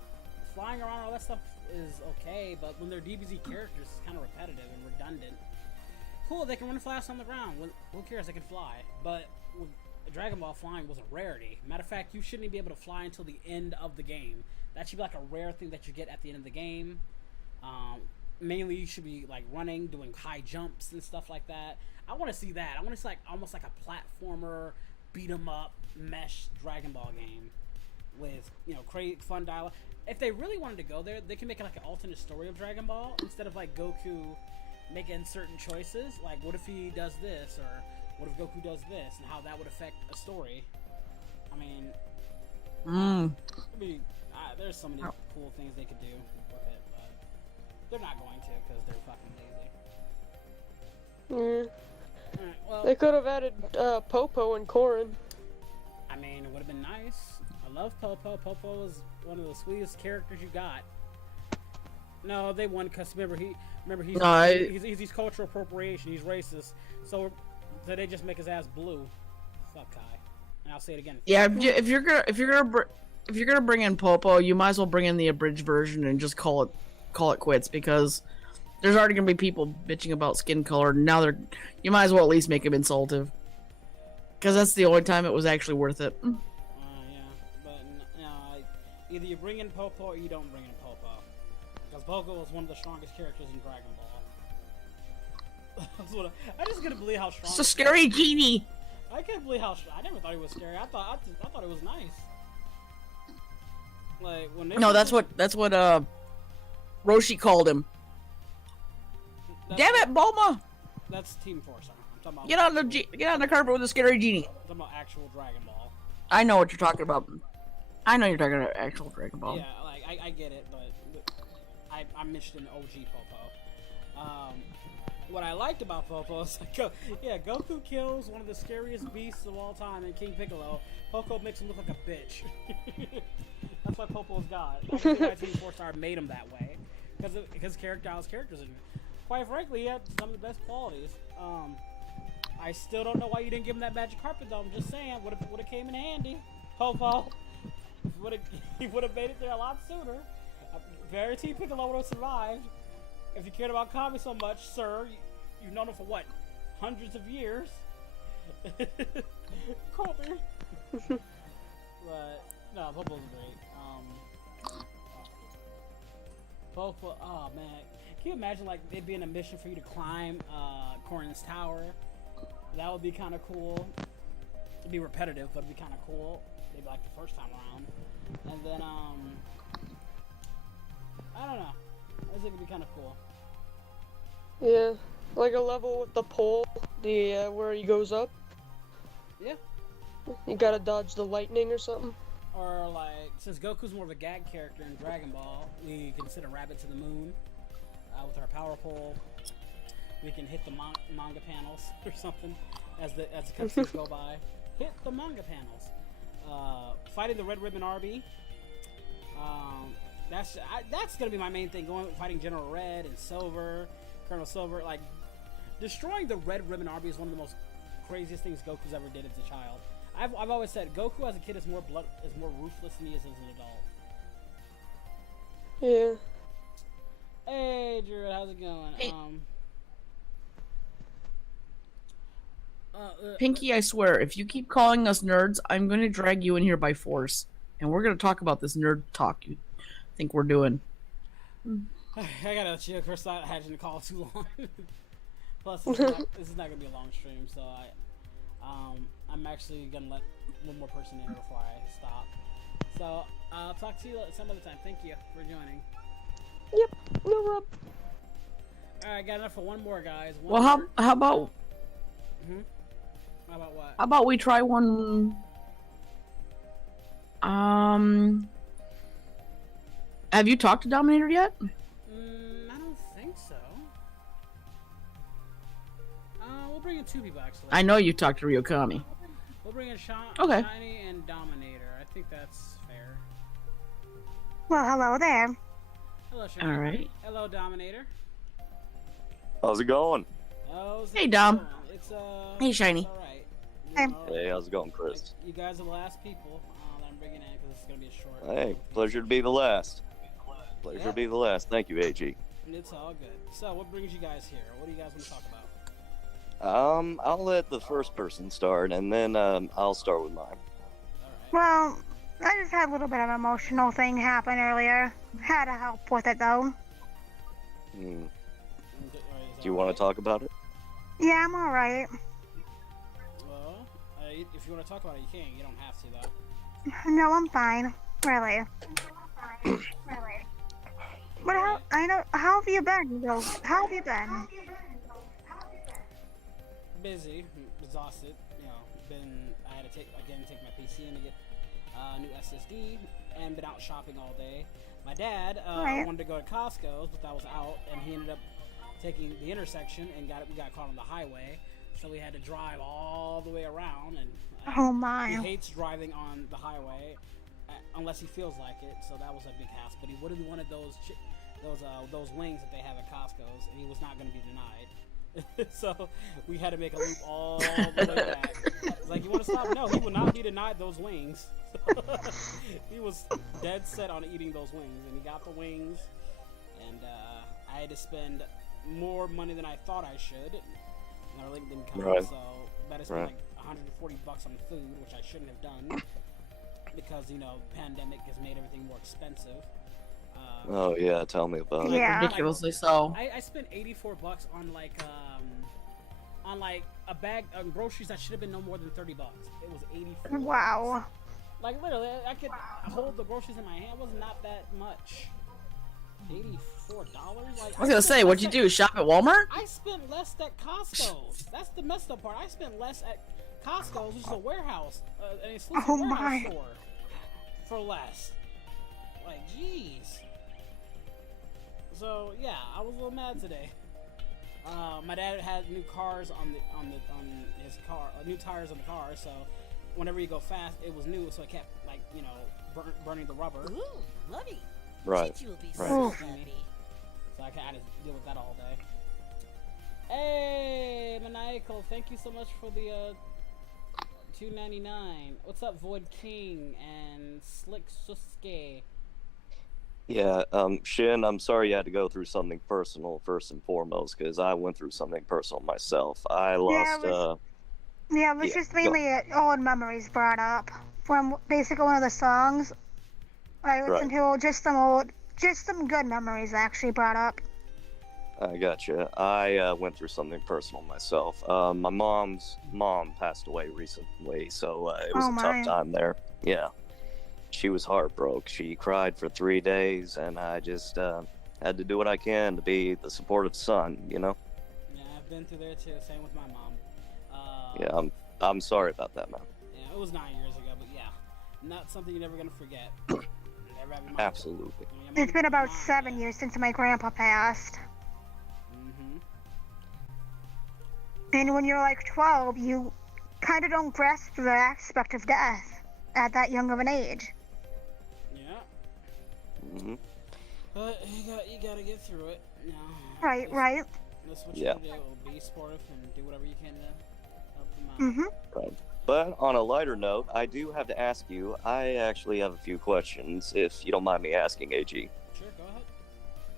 flying around, all that stuff is okay, but when they're DBZ characters, it's kind of repetitive and redundant. Cool, they can run fast on the ground. Who cares? They can fly. But with Dragon Ball, flying was a rarity. Matter of fact, you shouldn't be able to fly until the end of the game. That should be like a rare thing that you get at the end of the game. Mainly, you should be like running, doing high jumps and stuff like that. I want to see that. I want to see like almost like a platformer, beat 'em up, mesh Dragon Ball game with, you know, create fun dialogue. If they really wanted to go there, they can make it like an alternate story of Dragon Ball instead of like Goku making certain choices. Like, what if he does this, or what if Goku does this, and how that would affect a story. I mean, there's so many cool things they could do with it, but they're not going to because they're fucking lazy. Alright, well, They could have added Popo and Korin. I mean, it would have been nice. I love Popo. Popo is one of the sweetest characters you got. No, they won because remember he's cultural appropriation. He's racist. So they just make his ass blue. Fuck Kai. And I'll say it again. Yeah, if you're gonna bring in Popo, you might as well bring in the abridged version and just call it quits, because there's already gonna be people bitching about skin color. Now you might as well at least make him insultive, because that's the only time it was actually worth it. Yeah, but either you bring in Popo or you don't bring in Popo, because Popo is one of the strongest characters in Dragon Ball. I just couldn't believe how strong. It's a scary genie. I can't believe how. I never thought he was scary. I thought it was nice. Like when they that's what Roshi called him. Damn it, Bulma! That's Team Force. I'm talking about. Get on the carpet with a scary genie. I'm talking about actual Dragon Ball. I know what you're talking about. I know you're talking about actual Dragon Ball. Yeah, like I get it, but I mentioned OG Popo. What I liked about Poco is like, Goku kills one of the scariest beasts of all time in King Piccolo. Poco makes him look like a bitch. That's why Poco's God. That's why Team 4-Star made him that way. Because his characters, and quite frankly, he had some of the best qualities. I still don't know why you didn't give him that magic carpet though. I'm just saying, would have came in handy. Popo, he would have made it there a lot sooner. Verity Piccolo would have survived. If you cared about Kami so much, sir, you've known him for what, hundreds of years. Kobe. But no, Popo's great. Popo, oh man, can you imagine like it being a mission for you to climb Corrin's tower? That would be kind of cool. It'd be repetitive, but it'd be kind of cool. Maybe like the first time around. And then, I don't know. I think it'd be kind of cool. Yeah, like a level with the pole, where he goes up. Yeah. You gotta dodge the lightning or something. Or like, since Goku's more of a gag character in Dragon Ball, we can send a rabbit to the moon with our power pole. We can hit the manga panels or something as the cutscenes go by. Hit the manga panels. Fighting the Red Ribbon Army. That's gonna be my main thing. Fighting General Red and Silver, Colonel Silver. Like destroying the Red Ribbon Army is one of the most craziest things Goku's ever did as a child. I've always said Goku as a kid is more ruthless than he is as an adult. Yeah. Hey, Drew, how's it going? Hey. Pinky, I swear, if you keep calling us nerds, I'm going to drag you in here by force. And we're going to talk about this nerd talk you think we're doing. I gotta let you know, Chris, not having to call too long. Plus, this is not going to be a long stream, so I'm actually going to let one more person in before I stop. So, I'll talk to you some other time. Thank you for joining. Yep, no problem. Alright, got enough for one more, guys. How about... How about what? How about we try one... Have you talked to Dominator yet? I don't think so. We'll bring in two people, actually. I know you talked to Ryokami. We'll bring in Okay. Shiny and Dominator. I think that's fair. Well, hello there. Hello, Shiny. Alright. Hello, Dominator. How's it going? Hey, Dom. It's Hey, Shiny. All right. Hey, how's it going, Chris? You guys are the last people that I'm bringing in because it's gonna be a short. Hey, pleasure to be the last. Pleasure to be the last. Thank you, AG. It's all good. So, what brings you guys here? What do you guys want to talk about? I'll let the first person start, and then I'll start with mine. All right. Well, I just had a little bit of an emotional thing happen earlier. Had to help with it though. Do you want to talk about it? Yeah, I'm alright. Well, if you want to talk about it, you can. You don't have to, though. No, I'm fine. Really. But how have you been, though? How have you been? Busy, exhausted. You know, I had to take my PC in to get a new SSD, and been out shopping all day. My dad wanted to go to Costco's, but that was out, and he ended up taking the intersection and we got caught on the highway, so we had to drive all the way around. And Oh my. he hates driving on the highway unless he feels like it, so that was a big hassle. But he would have wanted those wings that they have at Costco's, and he was not going to be denied. So we had to make a loop all the way back. It's like, you want to stop? No, he will not be denied those wings. He was dead set on eating those wings, and he got the wings, and I had to spend more money than I thought I should. And our link didn't come, Right. so I had to spend like $140 on food, which I shouldn't have done, because, you know, pandemic has made everything more expensive. Oh yeah, tell me about it. Yeah. Ridiculously so. I spent $84 on like a bag of groceries that should have been no more than $30. It was $84. Wow. Like literally, I could hold the groceries in my hand. It was not that much. $84. Like, I was gonna say, what'd you do? Shop at Walmart? I spent less at Costco's. That's the messed up part. I spent less at Costco's, which is a warehouse, an exclusive warehouse store, for less. Like, jeez. So yeah, I was a little mad today. my dad had new cars on his car, new tires on the car. So whenever you go fast, it was new, so it kept like burning the rubber. Ooh, lovely. Right. Chichi will be Right. so happy. So I kind of deal with that all day. Hey, Maniacal, thank you so much for the $2.99. What's up, Void King and Slick Suske? Yeah, Shin, I'm sorry you had to go through something personal first and foremost, because I went through something personal myself. I lost, Yeah, it was yeah, just go. mainly old memories brought up from basically one of the songs I listened to. Just some good memories actually brought up. I gotcha. I went through something personal myself. My mom's mom passed away recently, so it was Oh, a my. tough time there. Yeah. She was heartbroken. She cried for 3 days, and I just had to do what I can to be the supportive son, you know? Yeah, I've been through there too. Same with my mom. Yeah, I'm sorry about that, man. Yeah, it was 9 years ago, but yeah, not something you're never gonna forget. Never have your mom Absolutely. It's been about 7 years since my grandpa passed. And when you're like 12, you kind of don't grasp the aspect of death at that young of an age. Yeah. But you gotta get through it. You know, Right. That's what Yeah. you do. Be supportive and do whatever you can to help them out. Right. But on a lighter note, I do have to ask you, I actually have a few questions, if you don't mind me asking, AG. Sure, go ahead.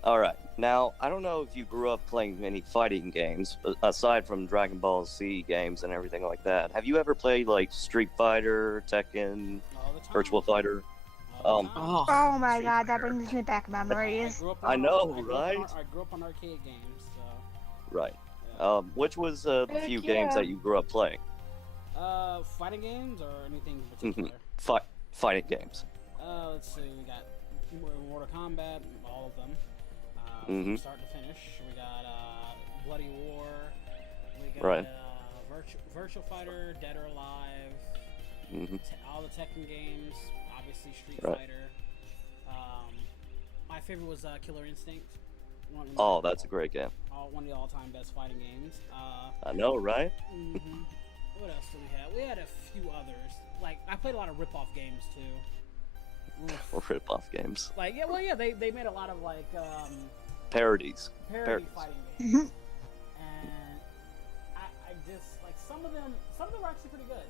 Alright, now, I don't know if you grew up playing any fighting games, aside from Dragon Ball Z games and everything like that. Have you ever played, like, Street Fighter, Tekken, Virtual Fighter? Oh my god, that brings me back memories. I know, right? I grew up on arcade games, so... Right. Which was the few games that you grew up playing? Fighting games or anything in particular? Fighting games. Let's see, we got Mortal Kombat, all of them. From start to finish. We got Bloody War. We got Virtual Fighter, Dead or Alive. All the Tekken games. Obviously Street Fighter. My favorite was Killer Instinct. Oh, that's a great game. One of the all-time best fighting games. I know, right? What else do we have? We had a few others. Like, I played a lot of rip-off games too. Rip-off games. Like, they made a lot of like Parodies. fighting games. And I just like some of them were actually pretty good.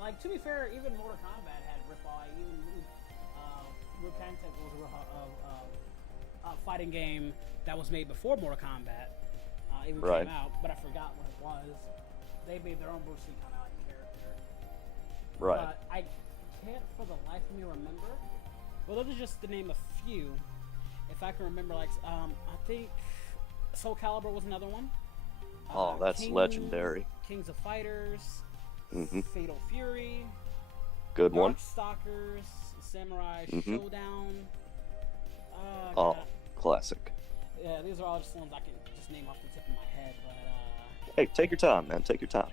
Like, to be fair, even Mortal Kombat had rip-off. Even Liu Kang was a fighting game that was made before Mortal Kombat even came out, but I forgot what it was. They made their own Bruce Lee kind of like character. Right. But I can't for the life of me remember. Well, those are just to name a few. If I can remember, like, I think Soul Calibur was another one. Oh, that's legendary. Kings of Fighters. Fatal Fury. Good one. Darkstalkers. Samurai Showdown. Oh, classic. Yeah, these are all just ones I can just name off the tip of my head, but Hey, take your time, man. Take your time.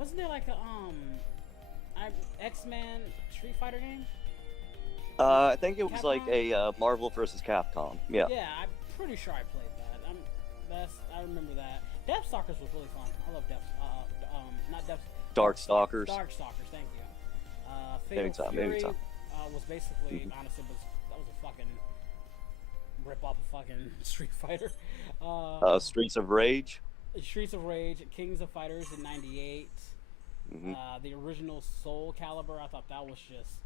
wasn't there like a X-Men Street Fighter game? I think it was Capcom? like a Marvel vs. Capcom. Yeah. Yeah, I'm pretty sure I played that. I remember that. Deathstalkers was really fun. I love not Death. Darkstalkers. Darkstalkers, thank you. Fatal Fury was basically, honestly, that was a fucking rip off of fucking Street Fighter. Streets of Rage. Streets of Rage, Kings of Fighters in '98. The original Soul Calibur, I thought that was just,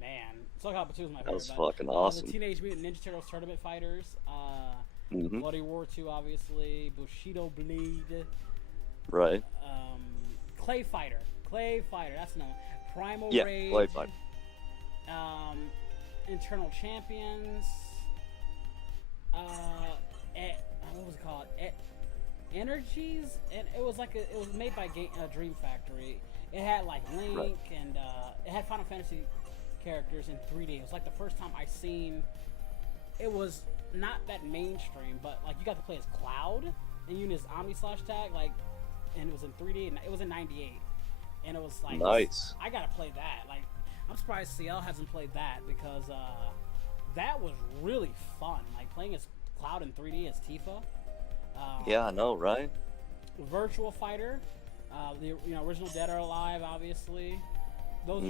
man. Soul Calibur 2 was my favorite. That was fucking awesome. The Teenage Mutant Ninja Turtles Tournament Fighters. Bloody War 2, obviously. Bushido Blade. Right. Clay Fighter, that's another one. Primal Yeah, Rage. Clay Fighter. Internal Champions. What was it called? Energies, and it was made by Dream Factory. It had like Link and it had Final Fantasy characters in 3D. It was like the first time I seen. It was not that mainstream, but like you got to play as Cloud and you use Omni Slash Tag, like, and it was in 3D. And it was in '98, and it was like nice. I gotta play that. Like, I'm surprised CL hasn't played that because that was really fun. Like playing as Cloud in 3D as Tifa. Yeah, I know, right? Virtual Fighter, the original Dead or Alive, obviously. Those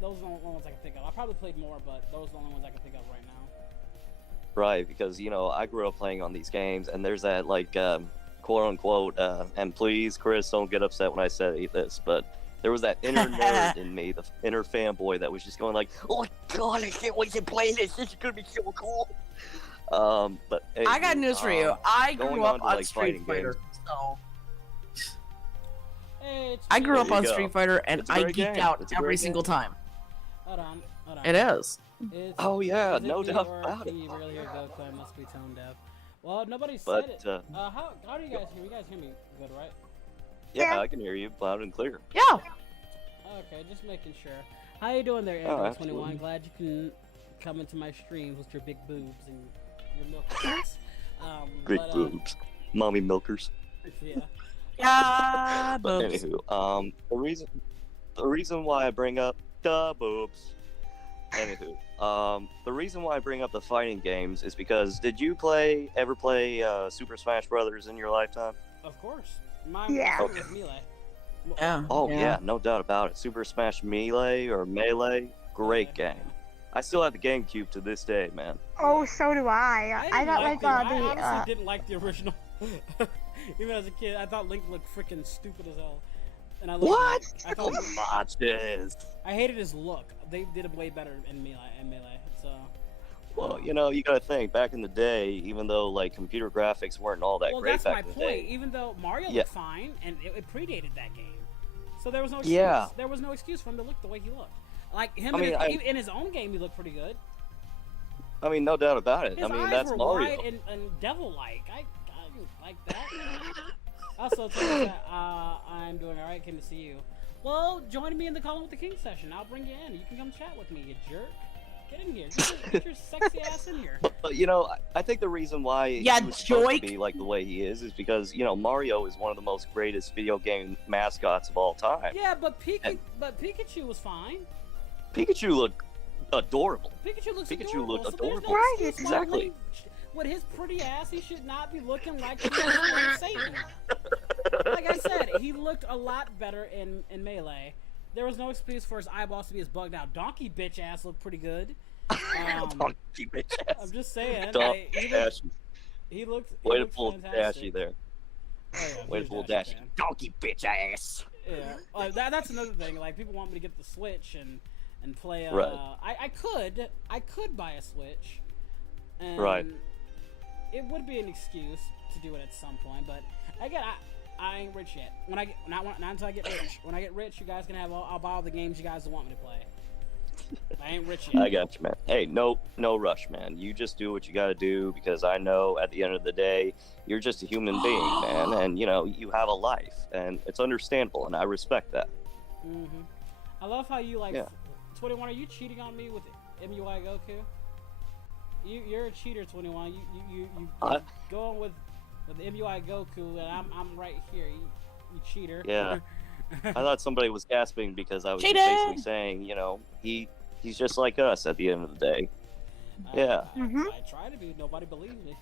those are the only ones I can think of. I probably played more, but those are the only ones I can think of right now. Right, because I grew up playing on these games, and there's that like quote unquote, and please, Chris, don't get upset when I say this, but there was that inner nerd in me, the inner fanboy that was just going like, "Oh my god, I can't wait to play this. This is gonna be so cool." But hey, I got news for you. I going grew up to, on like, Street fighting Fighter, games. so Hey, I grew up There you on go. Street Fighter, and It's a I great geeked game. out It's a every great single game. time. Hold on. It is. It's, Oh yeah, is it no me doubt or about it. can you really hear Goku? I must be tone deaf. Well, nobody said But it. How do you guys hear? You guys hear me good, right? yeah, I can hear you loud and clear. Yeah. Okay, just making sure. How you doing there, Oh, Android 21? absolutely. Glad you can come into my streams with your big boobs and your milk tits. Big but, boobs, mommy milkers. Yeah. Yeah, But boobs. anywho, the reason why I bring up the boobs. Anywho, the reason why I bring up the fighting games is because did you ever play Super Smash Brothers in your lifetime? Of course. Mine Yeah. was with Melee. Yeah. Oh yeah, no doubt about it. Super Smash Melee or Melee, great Yeah. game. I still have the GameCube to this day, man. Oh, so do I. I didn't got like like I the honestly didn't like the original. Even as a kid, I thought Link looked freaking stupid as hell. And I loved I thought Watch this. I hated his look. They did him way better in Melee. So. Well, you gotta think, back in the day, even though like computer graphics weren't all that Well, great that's my back in the point. day. Even though Mario Yeah. looked fine, and it predated that game, so there was no excuse. Yeah. There was no excuse for him to look the way he looked. Like him I mean, in his own game, he looked pretty good. I mean, no doubt about it. His I mean, eyes that's were Mario. wide and devil-like. I didn't like that. Also, tell me that I'm doing all right. Came to see you. Well, join me in the Calling with the King session. I'll bring you in. You can come chat with me, you jerk. Get in here. Get your sexy ass in here. But I think the reason why Yeah, he was supposed to joik. be like the way he is because Mario is one of the most greatest video game mascots of all time. Yeah, but Pikachu was fine. Pikachu looked adorable. Pikachu looks Pikachu adorable. looked so there's adorable. no Right, excuse why exactly. Link, with his pretty ass, he should not be looking like he was Satan. Like I said, he looked a lot better in Melee. There was no excuse for his eyeballs to be as bugged out. Donkey bitch ass looked pretty good. Donkey bitch ass. I'm just saying. Donkey He looked Way to looked pull fantastic. Dashy there. Oh, yeah, Way to he's pull Dashy Dashy. fan. Donkey bitch ass. Yeah, that's another thing. Like people want me to get the Switch and play. Right. I could buy a Switch, and Right. it would be an excuse to do it at some point. But again, I ain't rich yet. Not until I get rich. When I get rich, you guys can have. I'll buy all the games you guys want me to play. I ain't rich yet. I got you, man. Hey, no rush, man. You just do what you gotta do because I know at the end of the day, you're just a human being, man, and you have a life, and it's understandable, and I respect that. Mm-hmm. I love how you like. Yeah. 21. Are you cheating on me with MUI Goku? You're a cheater, 21. You going with MUI Goku, and I'm right here. You cheater. Yeah. I thought somebody was gasping because I was Cheated! basically saying, he's just like us at the end of the day. Yeah. I try to be. Nobody believes me.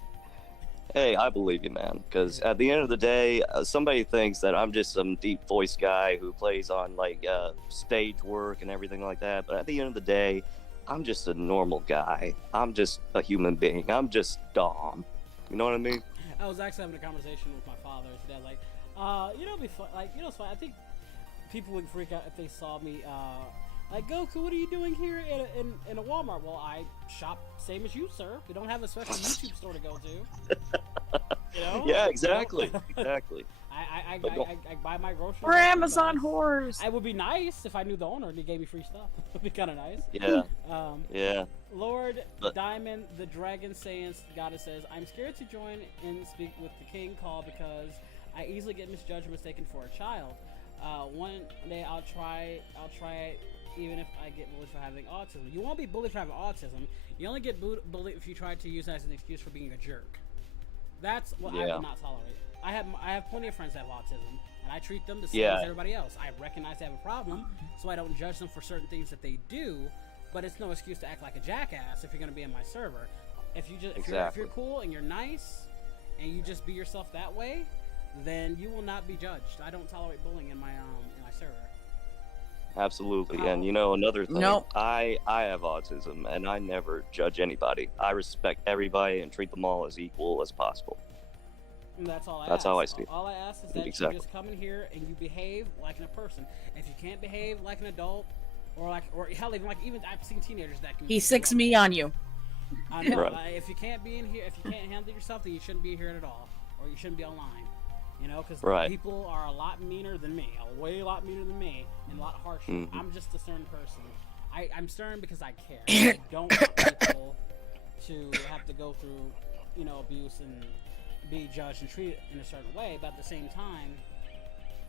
Hey, I believe you, man. Because at the end of the day, somebody thinks that I'm just some deep voice guy who plays on like stage work and everything like that. But at the end of the day, I'm just a normal guy. I'm just a human being. I'm just Dom. You know what I mean? I was actually having a conversation with my father today. Like, it'd be fun. Like, it's fun. I think people would freak out if they saw me. Like, Goku, what are you doing here in a Walmart? Well, I shop same as you, sir. We don't have a special YouTube store to go to. Yeah, exactly. Exactly. I buy my groceries. We're Amazon whores. It would be nice if I knew the owner and he gave me free stuff. It'd be kind of nice. Yeah. Yeah. Lord But- Diamond, the Dragon Saiyan Goddess says, I'm scared to join and speak with the King Call because I easily get misjudged and mistaken for a child. One day I'll try it even if I get bullied for having autism. You won't be bullied for having autism. You only get bullied if you try to use that as an excuse for being a jerk. That's what I Yeah. will not tolerate. I have plenty of friends that have autism, and I treat them the same as everybody else. I recognize they have a problem, so I don't judge them for certain things that they do. But it's no excuse to act like a jackass if you're going to be in my server. If you're cool and you're nice, and you just be yourself that way, then you will not be judged. I don't tolerate bullying in my server. Absolutely. And you know, another thing, Nope. I have autism, and I never judge anybody. I respect everybody and treat them all as equal as possible. And that's all I That's ask. how I see it. All I ask is that Exactly. you just come in here and you behave like a person. If you can't behave like an adult, or hell, even I've seen teenagers that can. He sicks me on you. I know. Right. If you can't be in here, if you can't handle yourself, then you shouldn't be here at all, or you shouldn't be online. You know, because Right. people are a lot meaner than me, a lot meaner than me, and a lot harsher. Mhm. I'm just a stern person. I'm stern because I care. I don't want people to have to go through, you know, abuse and be judged and treated in a certain way. But at the same time,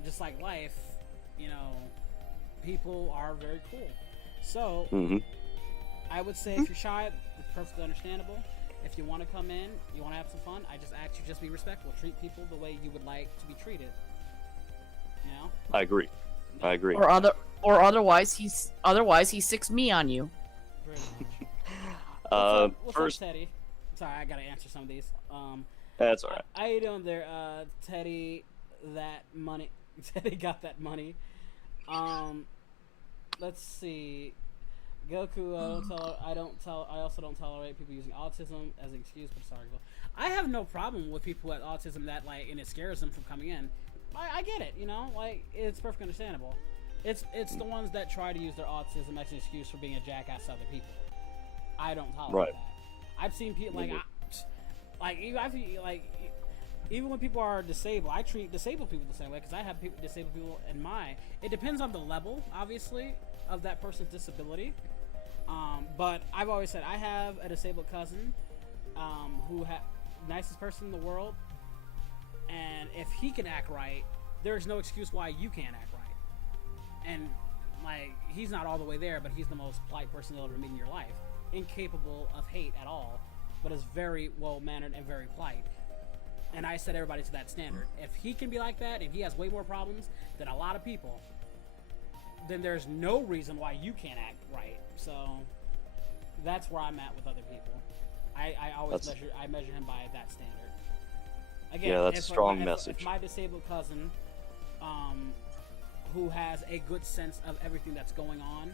just like life, you know, people are very cool. So Hmm. I would say if you're shy, it's perfectly understandable. If you want to come in, you want to have some fun, I just ask you just be respectful. Treat people the way you would like to be treated. You know? I agree. I agree. Or otherwise he sicks me on you. Pretty much. What's First, up, Teddy? Sorry, I gotta answer some of these. that's all right. How you doing there, Teddy? That money. Teddy got that money. Let's see. Goku, I also don't tolerate people using autism as an excuse, but sorry. I have no problem with people with autism that and it scares them from coming in. I get it, you know, it's perfectly understandable. It's the ones that try to use their autism as an excuse for being a jackass to other people. I don't tolerate that. I've seen people even when people are disabled, I treat disabled people the same way because I have disabled people in my. It depends on the level, obviously, of that person's disability. But I've always said I have a disabled cousin who nicest person in the world, and if he can act right, there's no excuse why you can't act right. And he's not all the way there, but he's the most polite person you'll ever meet in your life, incapable of hate at all, but is very well mannered and very polite. And I set everybody to that standard. If he can be like that, and he has way more problems than a lot of people, then there's no reason why you can't act right. So that's where I'm at with other people. I always measure him by that standard. Again, Yeah, that's a strong message. If my disabled cousin, who has a good sense of everything that's going on,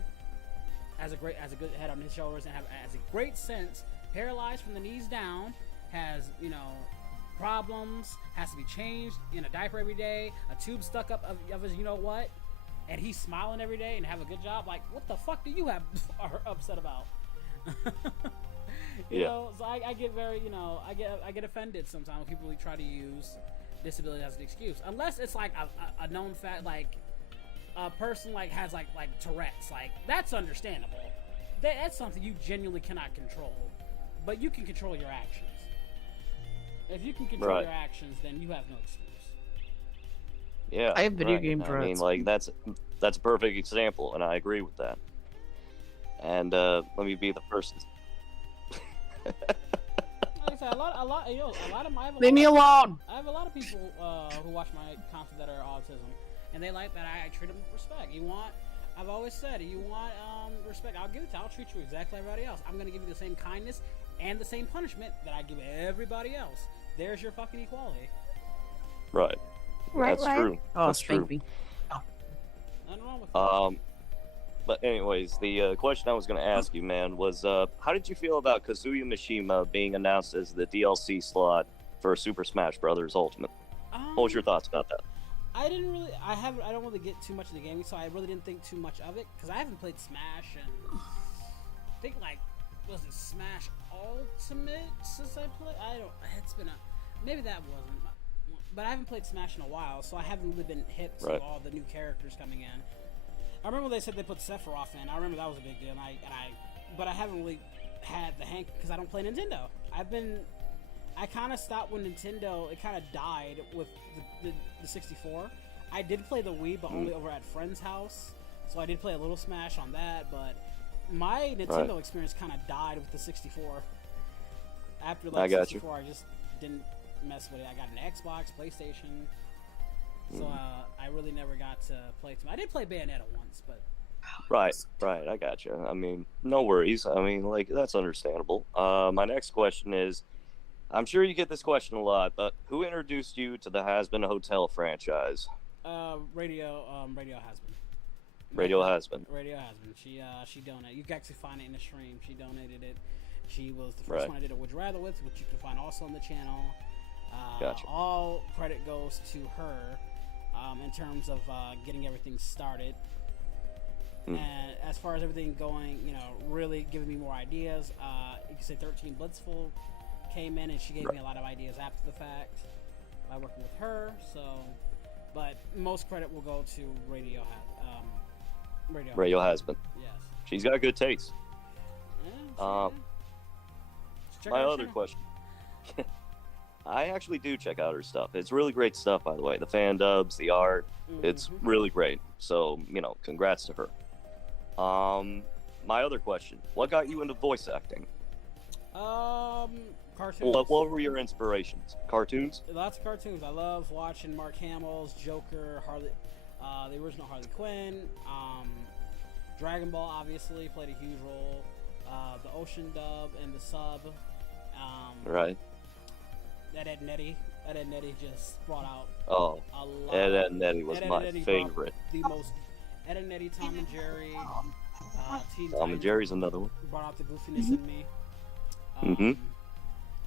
has a good head on his shoulders, and has a great sense, paralyzed from the knees down, has problems, has to be changed in a diaper every day, a tube stuck up of his what, and he's smiling every day and have a good job. What the fuck do you have are upset about? You know, so I get very, I get offended sometimes when people try to use disability as an excuse, unless it's a known fact, a person has Tourette's, that's understandable. That's something you genuinely cannot control, but you can control your actions. If you can control your actions, then you have no excuse. Yeah, I have video game Tourette's. I mean, that's a perfect example, and I agree with that. And let me be the first. Like I said, a lot of my. Leave me alone. I have a lot of people who watch my content that are autism, and they like that I treat them with respect. I've always said, you want respect, I'll give it to you. I'll treat you exactly like everybody else. I'm going to give you the same kindness and the same punishment that I give everybody else. There's your fucking equality. Right. That's true. Oh, That's true. me. Nothing wrong with that. But anyways, the question I was going to ask you, man, was how did you feel about Kazuya Mishima being announced as the DLC slot for Super Smash Bros. Ultimate? What was your thoughts about that? I don't really get too much in the gaming, so I really didn't think too much of it because I haven't played Smash and I think was it Smash Ultimate since I played? It's been maybe that wasn't, but I haven't played Smash in a while, so I haven't really been hip to all the new characters coming in. I remember they said they put Sephiroth in. I remember that was a big deal, but I haven't really had the hank because I don't play Nintendo. I kind of stopped when Nintendo, it kind of died with the 64. I did play the Wii, but only over at friend's house. So I did play a little Smash on that, but my Nintendo experience kind of died with the 64. After 64, I just didn't mess with it. I got an Xbox, PlayStation, so I really never got to play too much. I did play Bayonetta once, but... Right, I gotcha. I mean, no worries. I mean, that's understandable. My next question is, I'm sure you get this question a lot, but who introduced you to the Hazbin Hotel franchise? Radio Hazbin. Radio Hazbin. Radio Hazbin. She donated. You can actually find it in the stream. She donated it. She was the first one I did a Would You Rather with, which you can find also on the channel. Gotcha. All credit goes to her in terms of getting everything started. And as far as everything going, really giving me more ideas. You can say 13 Blitzful came in and she gave me a lot of ideas after the fact by working with her. So, but most credit will go to Radio Hazbin. Yes. She's got good taste. Yeah, my other question. I actually do check out her stuff. It's really great stuff, by the way. The fan dubs, the art, it's really great. So, congrats to her. My other question: what got you into voice acting? Cartoons. What were your inspirations? Cartoons? Lots of cartoons. I love watching Mark Hamill's Joker, Harley, the original Harley Quinn. Dragon Ball obviously played a huge role. The Ocean dub and the sub. Right. Ed Nettie just brought out a lot. Ed Nettie was my favorite. The most Ed and Nettie, Tom and Jerry. Tom and Jerry's another one. Brought out the goofiness in me.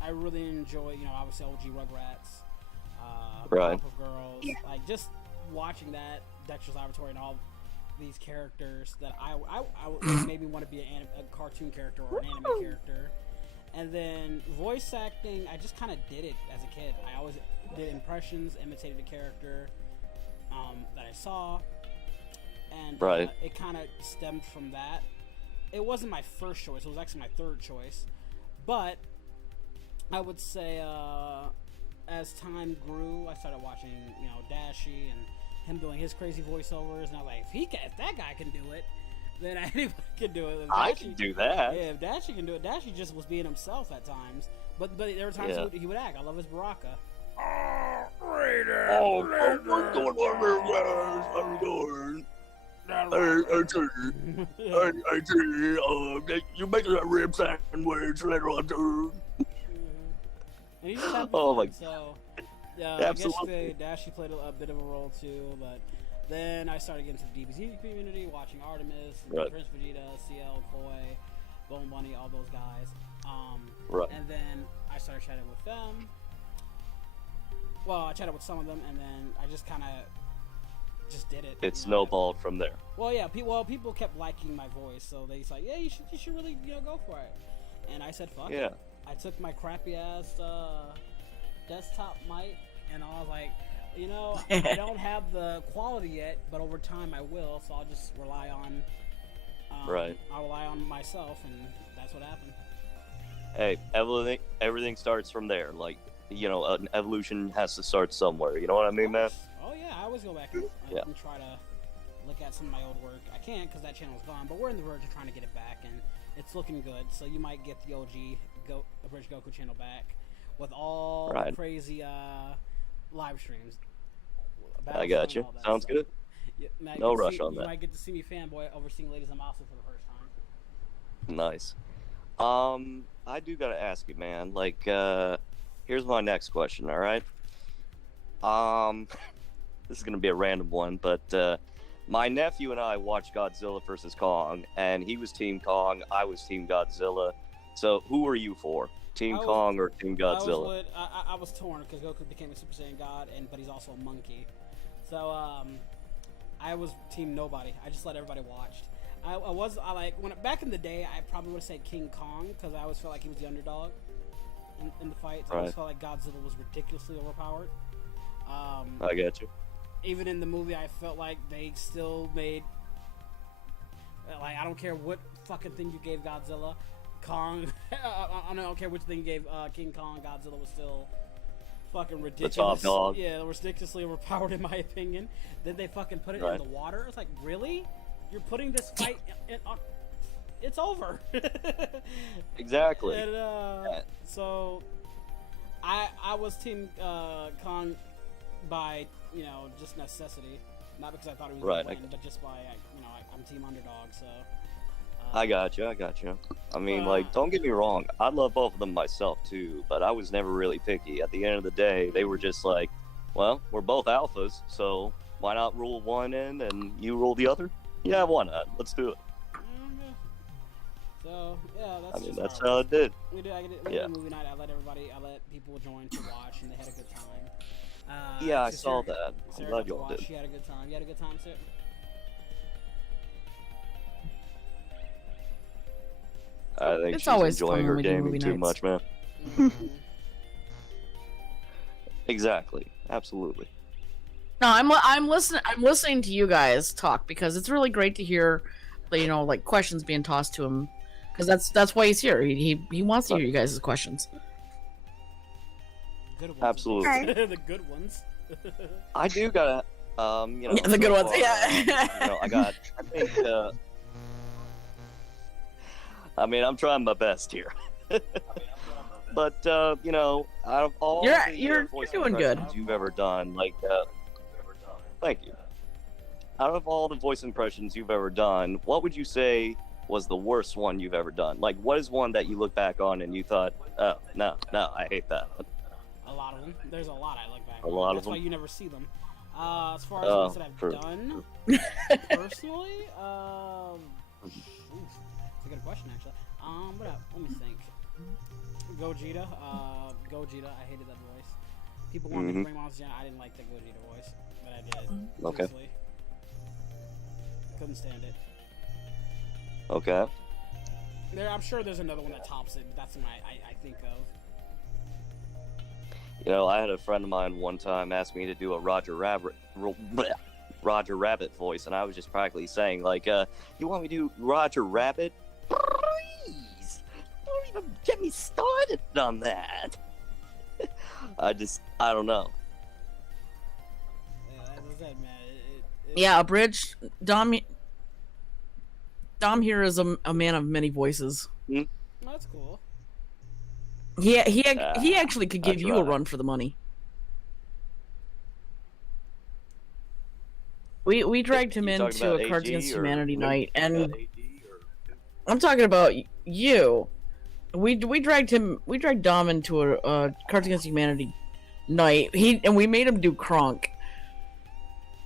I really enjoy, obviously OG Rugrats, Powerpuff Girls, like just watching that, Dexter's Laboratory, and all these characters that I made me want to be a cartoon character or an anime character. And then voice acting, I just kind of did it as a kid. I always did impressions, imitated a character that I saw, and it kind of stemmed from that. It wasn't my first choice; it was actually my third choice. But I would say, as time grew, I started watching, Dashie and him doing his crazy voiceovers, and I was like, if that guy can do it, then anybody can do it. I can do that. Yeah, if Dashie can do it. Dashie just was being himself at times, but there were times he would act. I love his Baraka. What's going on there, guys? How you doing? You making that rib sandwich later on, dude? And he's just having Oh fun, my. So, Absolutely. I guess Dashie played a bit of a role too, but then I started getting into the DBZ community, watching Artemis, Prince Vegeta, CL, Koi, Bone Bunny, all those guys. And then I started chatting with them. Well, I chatted with some of them, and then I just kind of just did it. It snowballed from there. Well, yeah. People kept liking my voice, so they said, "Yeah, you should really go for it." And I said, "Fuck it." I took my crappy ass desktop mic, and I was like, I don't have the quality yet, but over time I will. So I'll just rely on. I'll rely on myself, and that's what happened. Hey, everything starts from there. Like, an evolution has to start somewhere. You know what I mean, man? Oh yeah, I always go back and try to look at some of my old work. I can't because that channel's gone, but we're in the verge of trying to get it back, and it's looking good. So you might get the OG Abridgedgoku channel back with all the crazy live streams. I got you. Sounds good. No rush on that. You might get to see me fanboy overseeing Ladies and Mouse for the first time. Nice. I do gotta ask you, man. Like, here's my next question. All right. This is gonna be a random one, but my nephew and I watched Godzilla vs. Kong, and he was Team Kong. I was Team Godzilla. So, who were you for? Team Kong or Team Godzilla? I was torn because Goku became a Super Saiyan God, but he's also a monkey. So I was Team Nobody. I just let everybody watch. Back in the day, I probably would have said King Kong because I always felt like he was the underdog in the fights. I always felt like Godzilla was ridiculously overpowered. I get you. Even in the movie, I felt like they still made I don't care what fucking thing you gave Godzilla. Kong, I don't care which thing you gave King Kong, Godzilla was still fucking ridiculous. The top dog. Yeah, ridiculously overpowered in my opinion. Then they fucking put it in the water. It's like, really? You're putting this fight on... It's over. Exactly. And, so, I was Team Kong by, just necessity. Not because I thought he was going to win, but just by, I'm Team Underdog, so... I got you. I mean, like, don't get me wrong. I love both of them myself too, but I was never really picky. At the end of the day, they were just like, well, we're both alphas, so why not rule one end and you rule the other? Yeah, why not? Let's do it. So yeah, That's how it did. We did a movie night. I let people join to watch, and they had a good time. Yeah, I saw that. I'm glad y'all did. She had a good time. You had a good time, Sarah? I think It's she's always enjoying fun her when we do gaming movie too nights. much, man. Exactly. Absolutely. No, I'm listening to you guys talk because it's really great to hear, like questions being tossed to him, because that's why he's here. He wants to hear you guys' questions. Good ones. Absolutely. The good ones. I do gotta, Yeah, the good ones. Yeah. I think, I mean, I'm trying my best here. But, out of all You're voice doing good. impressions you've ever done, thank you. Out of all the voice impressions you've ever done, what would you say was the worst one you've ever done? Like, what is one that you look back on and you thought, oh, no, I hate that. A lot of them. There's a lot I look back. A lot of That's them. why you never see them. As far as ones that I've done, personally, it's a good question actually. Let me think. Gogeta, I hated that voice. People wanted to bring Monster Jam. I didn't like the Gogeta voice, but I did. Okay. Honestly. Couldn't stand it. Okay. I'm sure there's another one that tops it, but that's the one I think of. I had a friend of mine one time ask me to do a Roger Rabbit voice, and I was just practically saying, like, you want me to do Roger Rabbit? Please! Don't even get me started on that. I don't know. Yeah, as I said, man. Yeah, Abridged. Dom here is a man of many voices. That's cool. He actually could give you a run for the money. We dragged him into a Cards Against Humanity night, and I'm talking about you. We dragged Dom into a Cards Against Humanity night. And we made him do Kronk.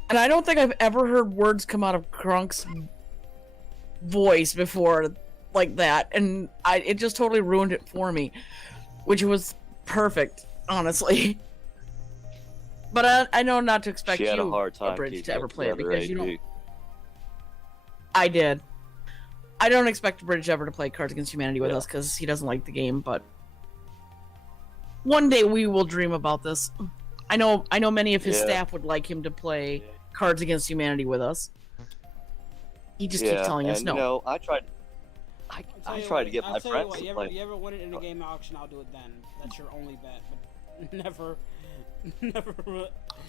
And I don't think I've ever heard words come out of Kronk's voice before like that, and it just totally ruined it for me, which was perfect, honestly. But I know not to expect She had you, a hard time Abridged, to keeping ever it play it together, because you AD. don't. I did. I don't expect Abridged ever to play Cards Against Humanity with us because he doesn't like the game. But one day we will dream about this. I know many of his staff would like him to play Cards Against Humanity with us. He just keeps telling us no. I tried to get my friends to play. You ever win it in a game auction? I'll do it then. That's your only bet, but never.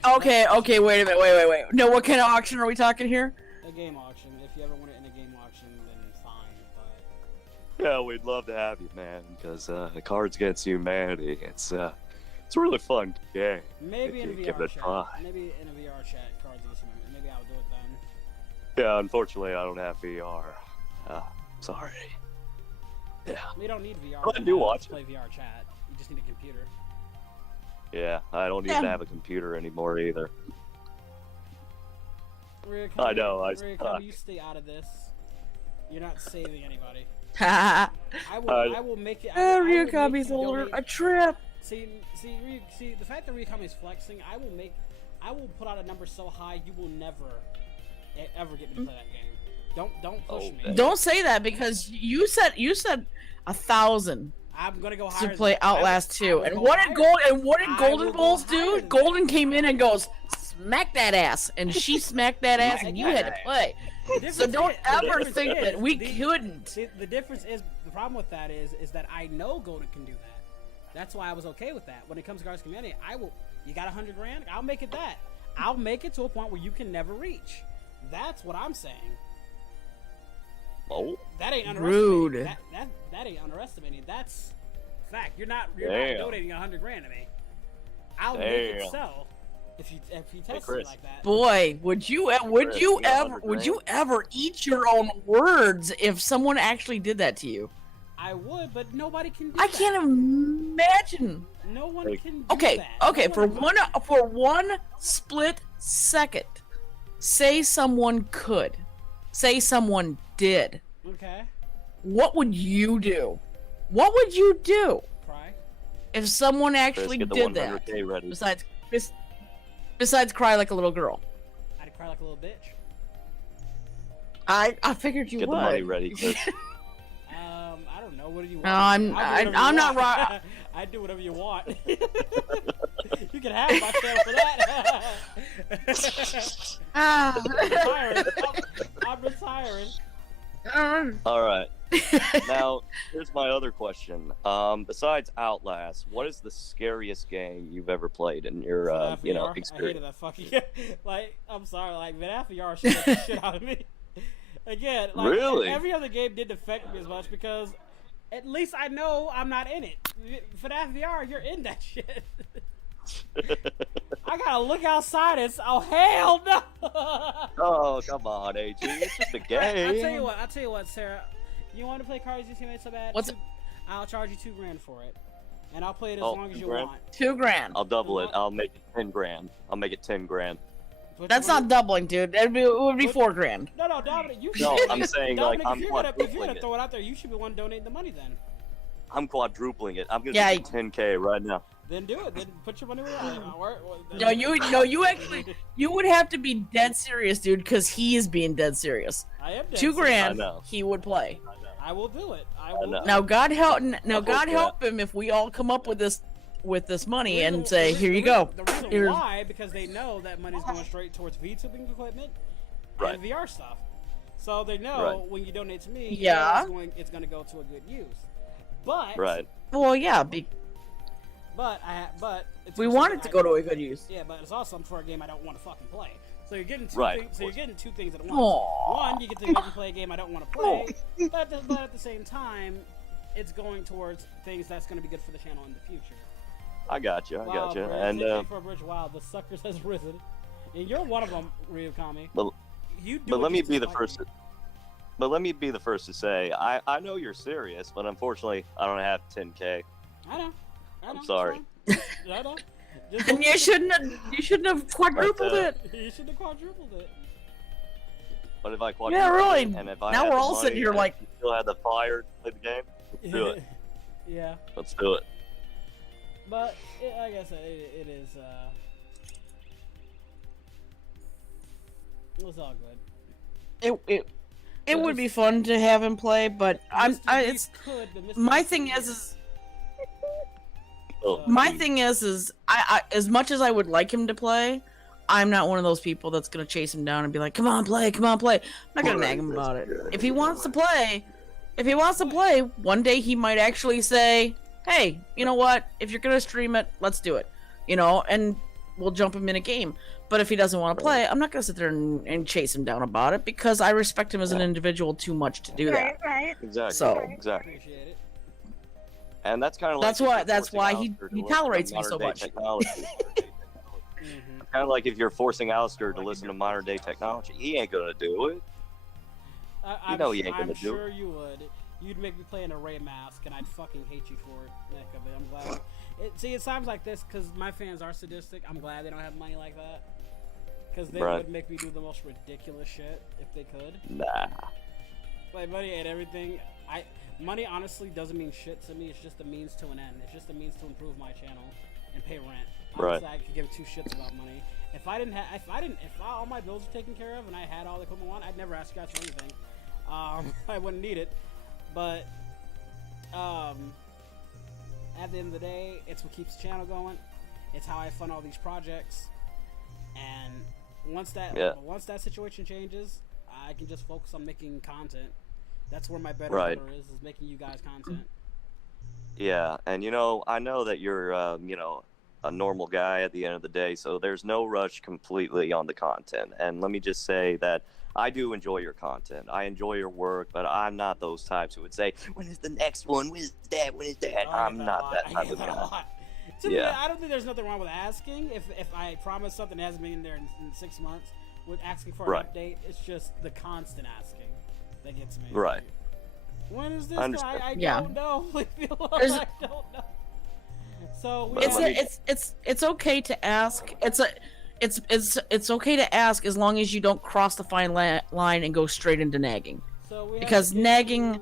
Okay, wait a minute, wait. No, what kind of auction are we talking here? A game auction. If you ever win it in a game auction, then fine. But Yeah, we'd love to have you, man, because Cards Against Humanity, it's a really fun game. maybe if in you a give VR it a chat. try. Maybe in a VR chat, Cards Against Humanity. Maybe I'll do it then. Yeah, unfortunately, I don't have VR. Sorry. Yeah. We don't need VR. But I do watch to play VR chat. You just need a computer. Yeah, I don't even have a computer anymore either. I know, Ryukami, you stay out of this. You're not saving anybody. Ha I will make it. I will make Ryukami's you older. donate- A trip. See, the fact that Ryukami is flexing, I will put out a number so high you will never, ever get me to play that game. Don't push me. Don't say that because you said 1,000 I'm gonna go to higher. play Outlast 2. And what did Golden Bulls do? Golden came in and goes, smack that ass, and she smacked that ass, and you had to play. So don't ever think that we couldn't. See, the difference is, the problem with that is that I know Golden can do that. That's why I was okay with that. When it comes to Cards Community, you got 100 grand? I'll make it that. I'll make it to a point where you can never reach. That's what I'm saying. Oh. That ain't underestimating. Rude. That ain't underestimating. That's fact. You're not donating 100 grand to me. I'll make it sell. If you tested me Chris. like that. Boy, would you ever eat your own words if someone actually did that to you? I would, but nobody can do I that. can't imagine. No one can do Okay, that. okay, No for one split second, say someone could. Say someone did. Okay. What would you do? What would you do Cry. if someone actually Chris, get the did that? 100K ready. Besides cry like a little girl. I'd cry like a little bitch. I figured you Get would. the money ready, Chris. I don't know. What do you want? No, I'm not right. right. I'd do whatever you want. You can have my tail for that. Ah. I'm retiring. All right. Now, here's my other question. Besides Outlast, what is the scariest game you've ever played in your, FVR, experience? I hated that fucking. Like, I'm sorry, like, FVR scared the shit out of me. Again, like, Really? every other game didn't affect me as much because at least I know I'm not in it. For FVR, you're in that shit. I gotta look outside and oh hell no! Oh, come on, AG. It's just a game. I'll tell you what, Sarah. You want to play Cards Your Teammates so bad? I'll charge you $2,000 for it, and I'll play it as long as you $2,000? want. $2,000. I'll double it. I'll make it $10,000. I'll make it $10,000. That's not doubling, dude. It would be $4,000. No, Dominic, you should. No, I'm saying Dominic, like I'm if you're gonna quadrupling throw it out there, you should be one donating the money then. I'm quadrupling it. I'm gonna Yeah, do 10K right now. Then do it. Then put your money where You actually, you would have to be dead serious, dude, because he is being dead serious. I am dead $2,000, he would play. I will do it. I will. Do Now, it. God help him if we all come up with this money and say, here you go. The reason Here's- why, because they know that money's going straight towards VTubing equipment Right. and VR stuff. So they know Right. when you donate to me, Yeah. it's going to go to a good use. But Right. Well, yeah, but it's we also- want it to go to a good use. Yeah, but it's awesome for a game I don't want to fucking play. So you're getting two Right, things. of So you're course. getting two things at once. Aw. One, you get to make me play a game I don't want to play, but at the same time, it's going towards things that's going to be good for the channel in the future. I got you. I got you. Bro, And thank you for Abridged. Wow, the suckers has risen, and you're one of them, Ryukami. But You do but what let me you be the like. first. But let me be the first to say I know you're serious, but unfortunately I don't have 10K. I know. I'm sorry. I know. Just And you shouldn't have quadrupled it. You should have quadrupled it. But if I Yeah, quadruple really. it, and if I Now had we're the all sitting money here and like- you still had the fire to play the game, let's do it. Yeah, Let's do it. but like I said, it is. It was all good. It would be fun to have him play, but Mr. it's Beast could, but Mr. my Beast thing couldn't. is Oh, my thing is I as much as I would like him to play, I'm not one of those people that's gonna chase him down and be like, come on, play. I'm not gonna nag him about it. If he wants to play, one day he might actually say, hey, you know what? If you're gonna stream it, let's do it. And we'll jump him in a game. But if he doesn't want to play, I'm not gonna sit there and chase him down about it because I respect him as an individual too much to do that. Right. exactly. So- Exactly. Appreciate it. And that's kind of like That's why he tolerates me so much. Mm-hmm. Kind of like if you're forcing Alastor to listen to modern day technology, he ain't gonna do it. I'm know he ain't gonna I'm do sure you would. You'd make me play an array mask, and I'd fucking hate you for it. Heck of it. I'm glad. See, it sounds like this because my fans are sadistic. I'm glad they don't have money like that. Because they Right. would make me do the most ridiculous shit if they could. Nah. Like money and everything. Money honestly doesn't mean shit to me. It's just a means to an end. It's just a means to improve my channel and pay rent. Right. Honestly, I could give two shits about money. If all my bills were taken care of and I had all the equipment I want, I'd never ask you guys for anything. I wouldn't need it. But at the end of the day, it's what keeps the channel going. It's how I fund all these projects. And once that situation changes, I can just focus on making content. That's where my better Right. is making you guys content. Yeah, and I know that you're, a normal guy at the end of the day, so there's no rush completely on the content. And let me just say that I do enjoy your content. I enjoy your work, but I'm not those types who would say, when is the next one? When is that? When is that? I'm not that type of guy. To me, I don't think there's nothing wrong with asking. If I promise something that hasn't been in there in 6 months, with asking for an update, it's just the constant asking that gets me. Right. When is this? I Yeah. don't know. Leave me alone. I don't know. So it's okay to ask. It's okay to ask as long as you don't cross the fine line and go straight into nagging. So we because nagging.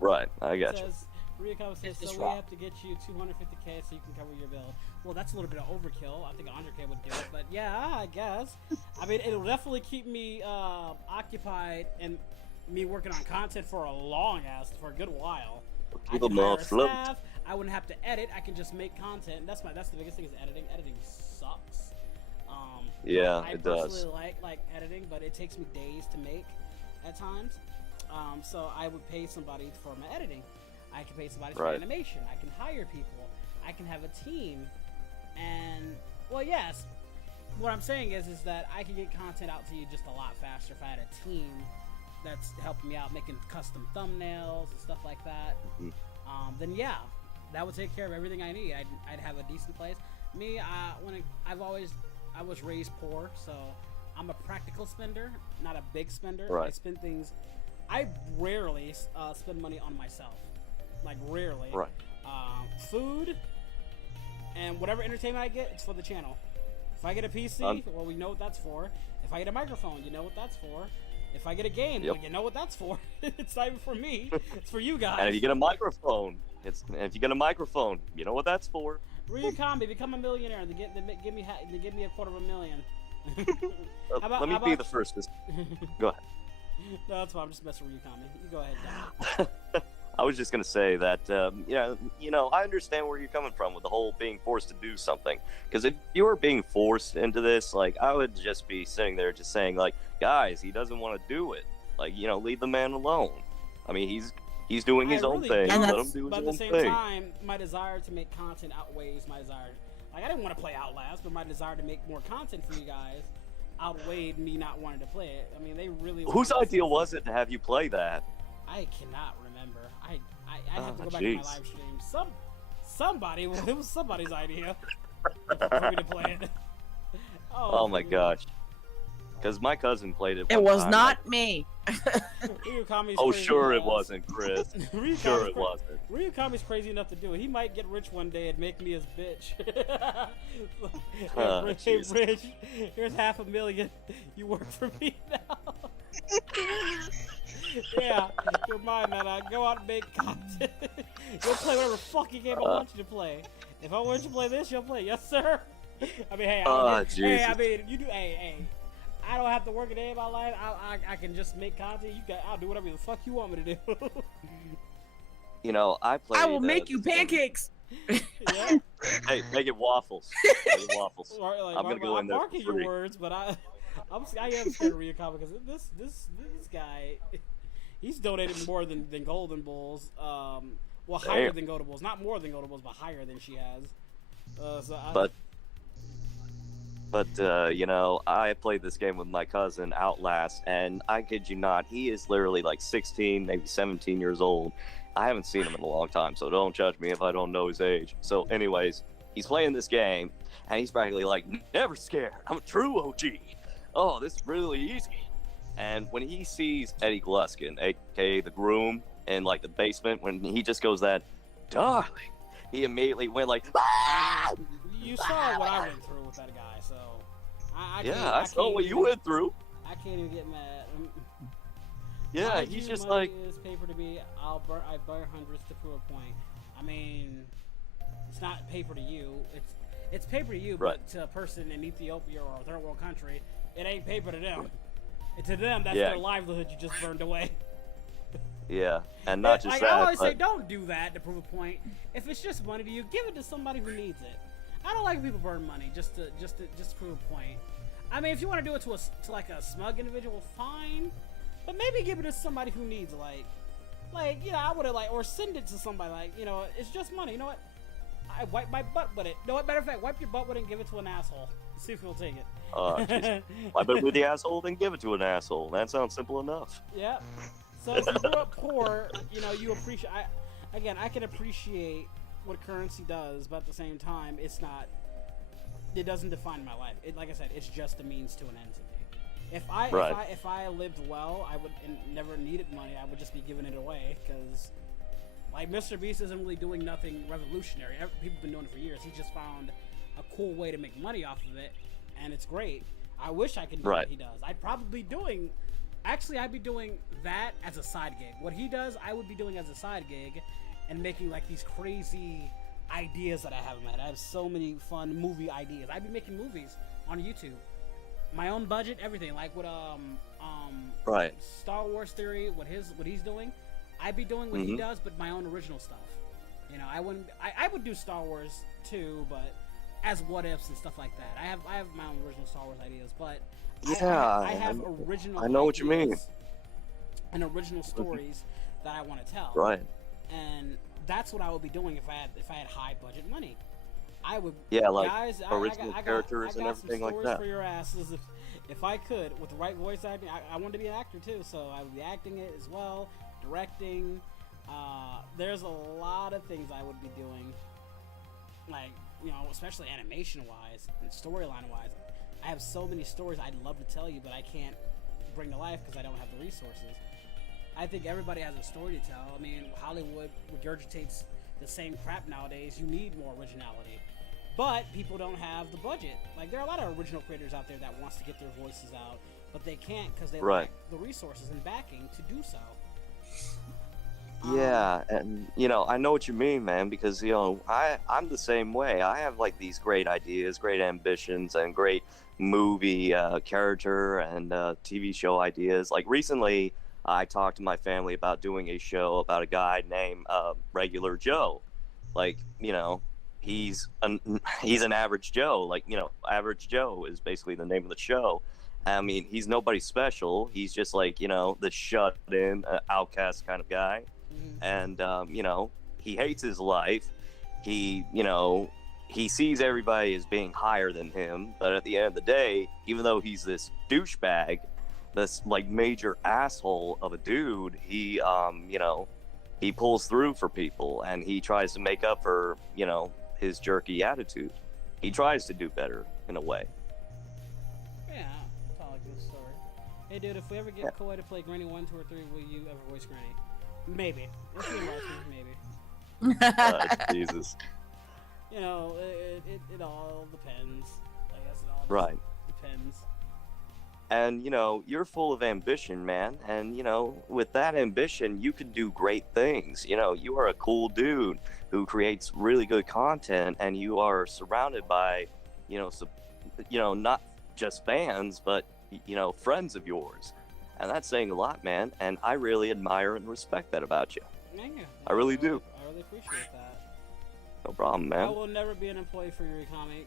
Right, I got you. Ryukawa says, so we have to get you 250k so you can cover your bill. Well, that's a little bit of overkill. I think 100k would do it, but yeah, I guess. I mean, it'll definitely keep me occupied and me working on content for a good while. I can hire a staff. I wouldn't have to edit. I can just make content. That's the biggest thing is editing. Editing sucks. Yeah, it does. I personally like editing, but it takes me days to make at times. So I would pay somebody for my editing. I can pay somebody for animation. I can hire people. I can have a team. And, well, yes. What I'm saying is that I can get content out to you just a lot faster if I had a team that's helping me out making custom thumbnails and stuff like that. Then yeah, that would take care of everything I need. I'd have a decent place. Me, I was raised poor, so I'm a practical spender, not a big spender. Right. I spend things. I rarely spend money on myself, like rarely. Right. Food and whatever entertainment I get, it's for the channel. If I get a PC, well, we know what that's for. If I get a microphone, you know what that's for. If I get a game, well, you know what that's for. It's not even for me. It's for you guys. And if you get a microphone, you know what that's for. Ryukami, become a millionaire and give me $250,000. Let me be the first. Go ahead. No, that's fine. I'm just messing with Ryukami. You go ahead, Dan. I was just gonna say that, I understand where you're coming from with the whole being forced to do something. Because if you were being forced into this, like, I would just be sitting there just saying, like, guys, he doesn't want to do it. Like, leave the man alone. I mean, he's doing his own thing. Let him do his own thing. But at the same time, my desire to make content outweighs my desire. Like, I didn't want to play Outlast, but my desire to make more content for you guys outweighed me not wanting to play it. I mean, they really. Whose idea was it to have you play that? I cannot remember. I have to go back to my live stream. Somebody, it was somebody's idea for me to play it. Oh my gosh. Because my cousin played it. It was not me. Oh, sure it wasn't, Chris. Sure it wasn't. Ryukami's crazy enough to do it. He might get rich one day and make me his bitch. Hey, Rich, here's $500,000. You work for me now. Yeah, you're mine now. Go out and make content. You'll play whatever fucking game I want you to play. If I want you to play this, you'll play. Yes, sir. I mean, hey, you do. Hey. I don't have to work a day in my life. I can just make content. I'll do whatever the fuck you want me to do. I play. I will make you pancakes. Yeah. Hey, make it waffles. Make it waffles. Like, I'm gonna go in there for free. I'm marking your words, but I am scared of Ryukami because this guy, he's donated more than Golden Bulls. Well, higher than Golden Bulls, not more than Golden Bulls, but higher than she has. But I played this game with my cousin, Outlast, and I kid you not, he is literally like 16, maybe 17 years old. I haven't seen him in a long time, so don't judge me if I don't know his age. So anyways, he's playing this game, and he's practically like, never scared. I'm a true OG. Oh, this is really easy. And when he sees Eddie Gluskin, aka the groom, in like the basement, when he just goes that, darling, he immediately went like, ah! You saw what I went through with that guy, so I saw what you went through. I can't even get mad. Yeah, he's just like, is paper to me. I burn hundreds to prove a point. I mean, it's not paper to you. It's paper to you, but to a person in Ethiopia or a third world country, it ain't paper to them. And to them, that's their livelihood you just burned away. Yeah, and not just that. I always say, don't do that to prove a point. If it's just money to you, give it to somebody who needs it. I don't like when people burn money just to prove a point. I mean, if you want to do it to like a smug individual, fine. But maybe give it to somebody who needs it, I would have or send it to somebody it's just money. You know what? I wipe my butt with it. No, matter of fact, wipe your butt with it and give it to an asshole. See if he'll take it. Wipe it with the asshole, then give it to an asshole. That sounds simple enough. Yeah. So if you grew up poor, you appreciate. I can appreciate what currency does, but at the same time, it's not. It doesn't define my life. Like I said, it's just a means to an end to me. If I lived well, I would and never needed money. I would just be giving it away because, like, Mr. Beast isn't really doing nothing revolutionary. People have been doing it for years. He just found a cool way to make money off of it, and it's great. I wish I could do what he does. I'd probably be doing. Actually, I'd be doing that as a side gig. What he does, I would be doing as a side gig, and making like these crazy ideas that I have in my head. I have so many fun movie ideas. I'd be making movies on YouTube. My own budget, everything. Like with Star Wars Theory, what he's doing, I'd be doing what he does, but my own original stuff. You know, I would do Star Wars too, but as what ifs and stuff like that. I have my own original Star Wars ideas, but I have original. I know what you mean. And original stories that I want to tell. Right. And that's what I would be doing if I had high budget money. I would. Yeah, like guys, original characters and everything like that. For your asses, if I could, with the right voice acting, I wanted to be an actor too, so I would be acting it as well, directing. There's a lot of things I would be doing, like, you know, especially animation-wise and storyline-wise. I have so many stories I'd love to tell you, but I can't bring to life because I don't have the resources. I think everybody has a story to tell. I mean, Hollywood regurgitates the same crap nowadays. You need more originality. But people don't have the budget. Like, there are a lot of original creators out there that wants to get their voices out, but they can't because they lack the resources and backing to do so. Yeah, and you know, I know what you mean, man, because you know, I'm the same way. I have like these great ideas, great ambitions, and great movie character and TV show ideas. Like recently, I talked to my family about doing a show about a guy named Regular Joe. Like, you know, he's an average Joe. Like, you know, Average Joe is basically the name of the show. I mean, he's nobody special. He's just like, you know, the shut-in, outcast kind of guy. And, you know, he hates his life. He, you know, he sees everybody as being higher than him. But at the end of the day, even though he's this douchebag, this, like, major asshole of a dude, he, you know, he pulls through for people. And he tries to make up for, you know, his jerky attitude. He tries to do better, in a way. Yeah, it's all a good story. Hey, dude, if we ever get Koi to play Granny 1, 2, or 3, will you ever voice Granny? Maybe. If you invite me, maybe. Jesus. You know, it all depends. I guess it all depends. And, you know, you're full of ambition, man. And, you know, with that ambition, you can do great things. You know, you are a cool dude who creates really good content, and you are surrounded by, you know, not just fans, but, you know, friends of yours. And that's saying a lot, man. And I really admire and respect that about you. Thank you. I really do. I really appreciate that. No problem, man. I will never be an employee for Yurikami.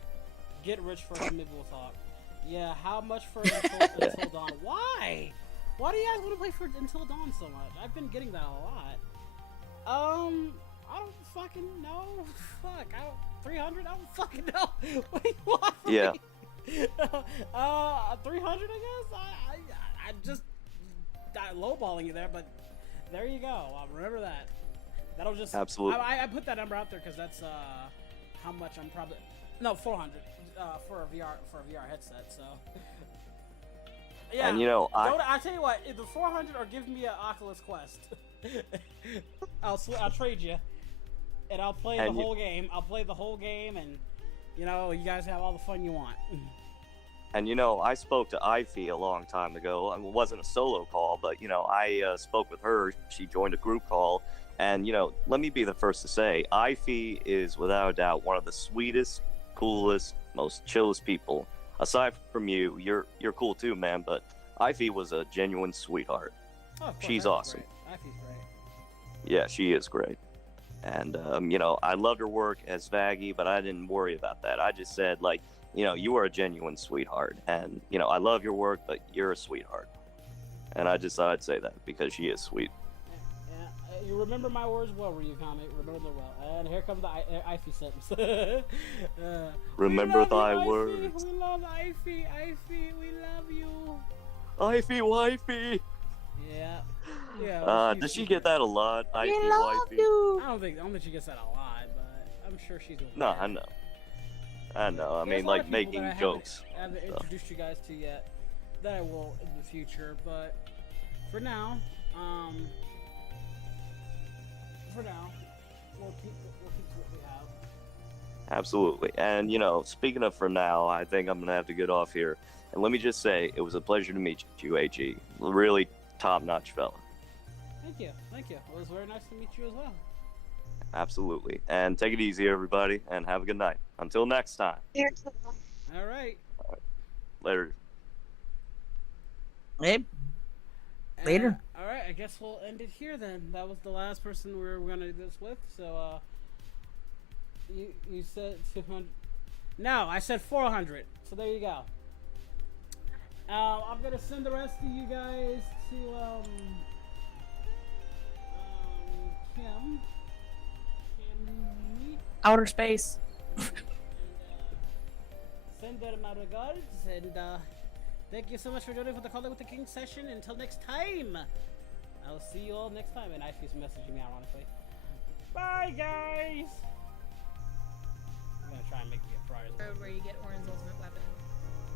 Get rich first and maybe we'll talk. Yeah, how much for Until Dawn? Why? Why do you guys want to play for Until Dawn so much? I've been getting that a lot. I don't fucking know. Fuck, 300? I don't fucking know. What do you want from me? 300, I guess? I just lowballing you there, but there you go. I'll remember that. That'll just absolutely. I put that number out there because that's how much I'm probably 400 for a VR headset. So yeah, and you know, I'll tell you what, the 400 or give me an Oculus Quest. I'll trade you, and I'll play the whole game. I'll play the whole game, and you know, you guys have all the fun you want. And, you know, I spoke to Ify a long time ago. I mean, it wasn't a solo call, but, you know, I spoke with her. She joined a group call. And, you know, let me be the first to say, Ify is, without a doubt, one of the sweetest, coolest, most chillest people. Aside from you, you're cool too, man, but Ify was a genuine sweetheart. Oh, she's awesome. Ify's great. Yeah, she is great. And, you know, I loved her work as Vaggie, but I didn't worry about that. I just said, like, you know, you are a genuine sweetheart, and, you know, I love your work, but you're a sweetheart. And I just thought I'd say that because she is sweet. Yeah, you remember my words well, Ryukami. Remember them well. And here comes the Ify sentence. Remember thy words. We love Ify. Ify, we love you. Ify, wifey. Yeah. Yeah. Does she get that a lot? We love you. I don't think she gets that a lot, but I'm sure she's aware. No, I know. I know. I There's mean, a lot like of people making that I jokes. haven't so. introduced you guys to yet. That I will in the future, but for now, we'll keep to what we have. Absolutely. And, you know, speaking of for now, I think I'm going to have to get off here. And let me just say, it was a pleasure to meet you, AG. Really top-notch fella. Thank you. It was very nice to meet you as well. Absolutely. And take it easy, everybody, and have a good night. Until next time. All right. Later. Hey. Later. All right. I guess we'll end it here then. That was the last person we were gonna do this with. So, you said 200. No, I said 400. So there you go. I'm gonna send the rest of you guys to Kim. Outer space. Send her my regards, and thank you so much for joining for the Call It With the King session. Until next time, I'll see you all next time. And Ife's messaging me ironically. Bye, guys. I'm gonna try and make me a prize. Road where you get Orin's ultimate weapon.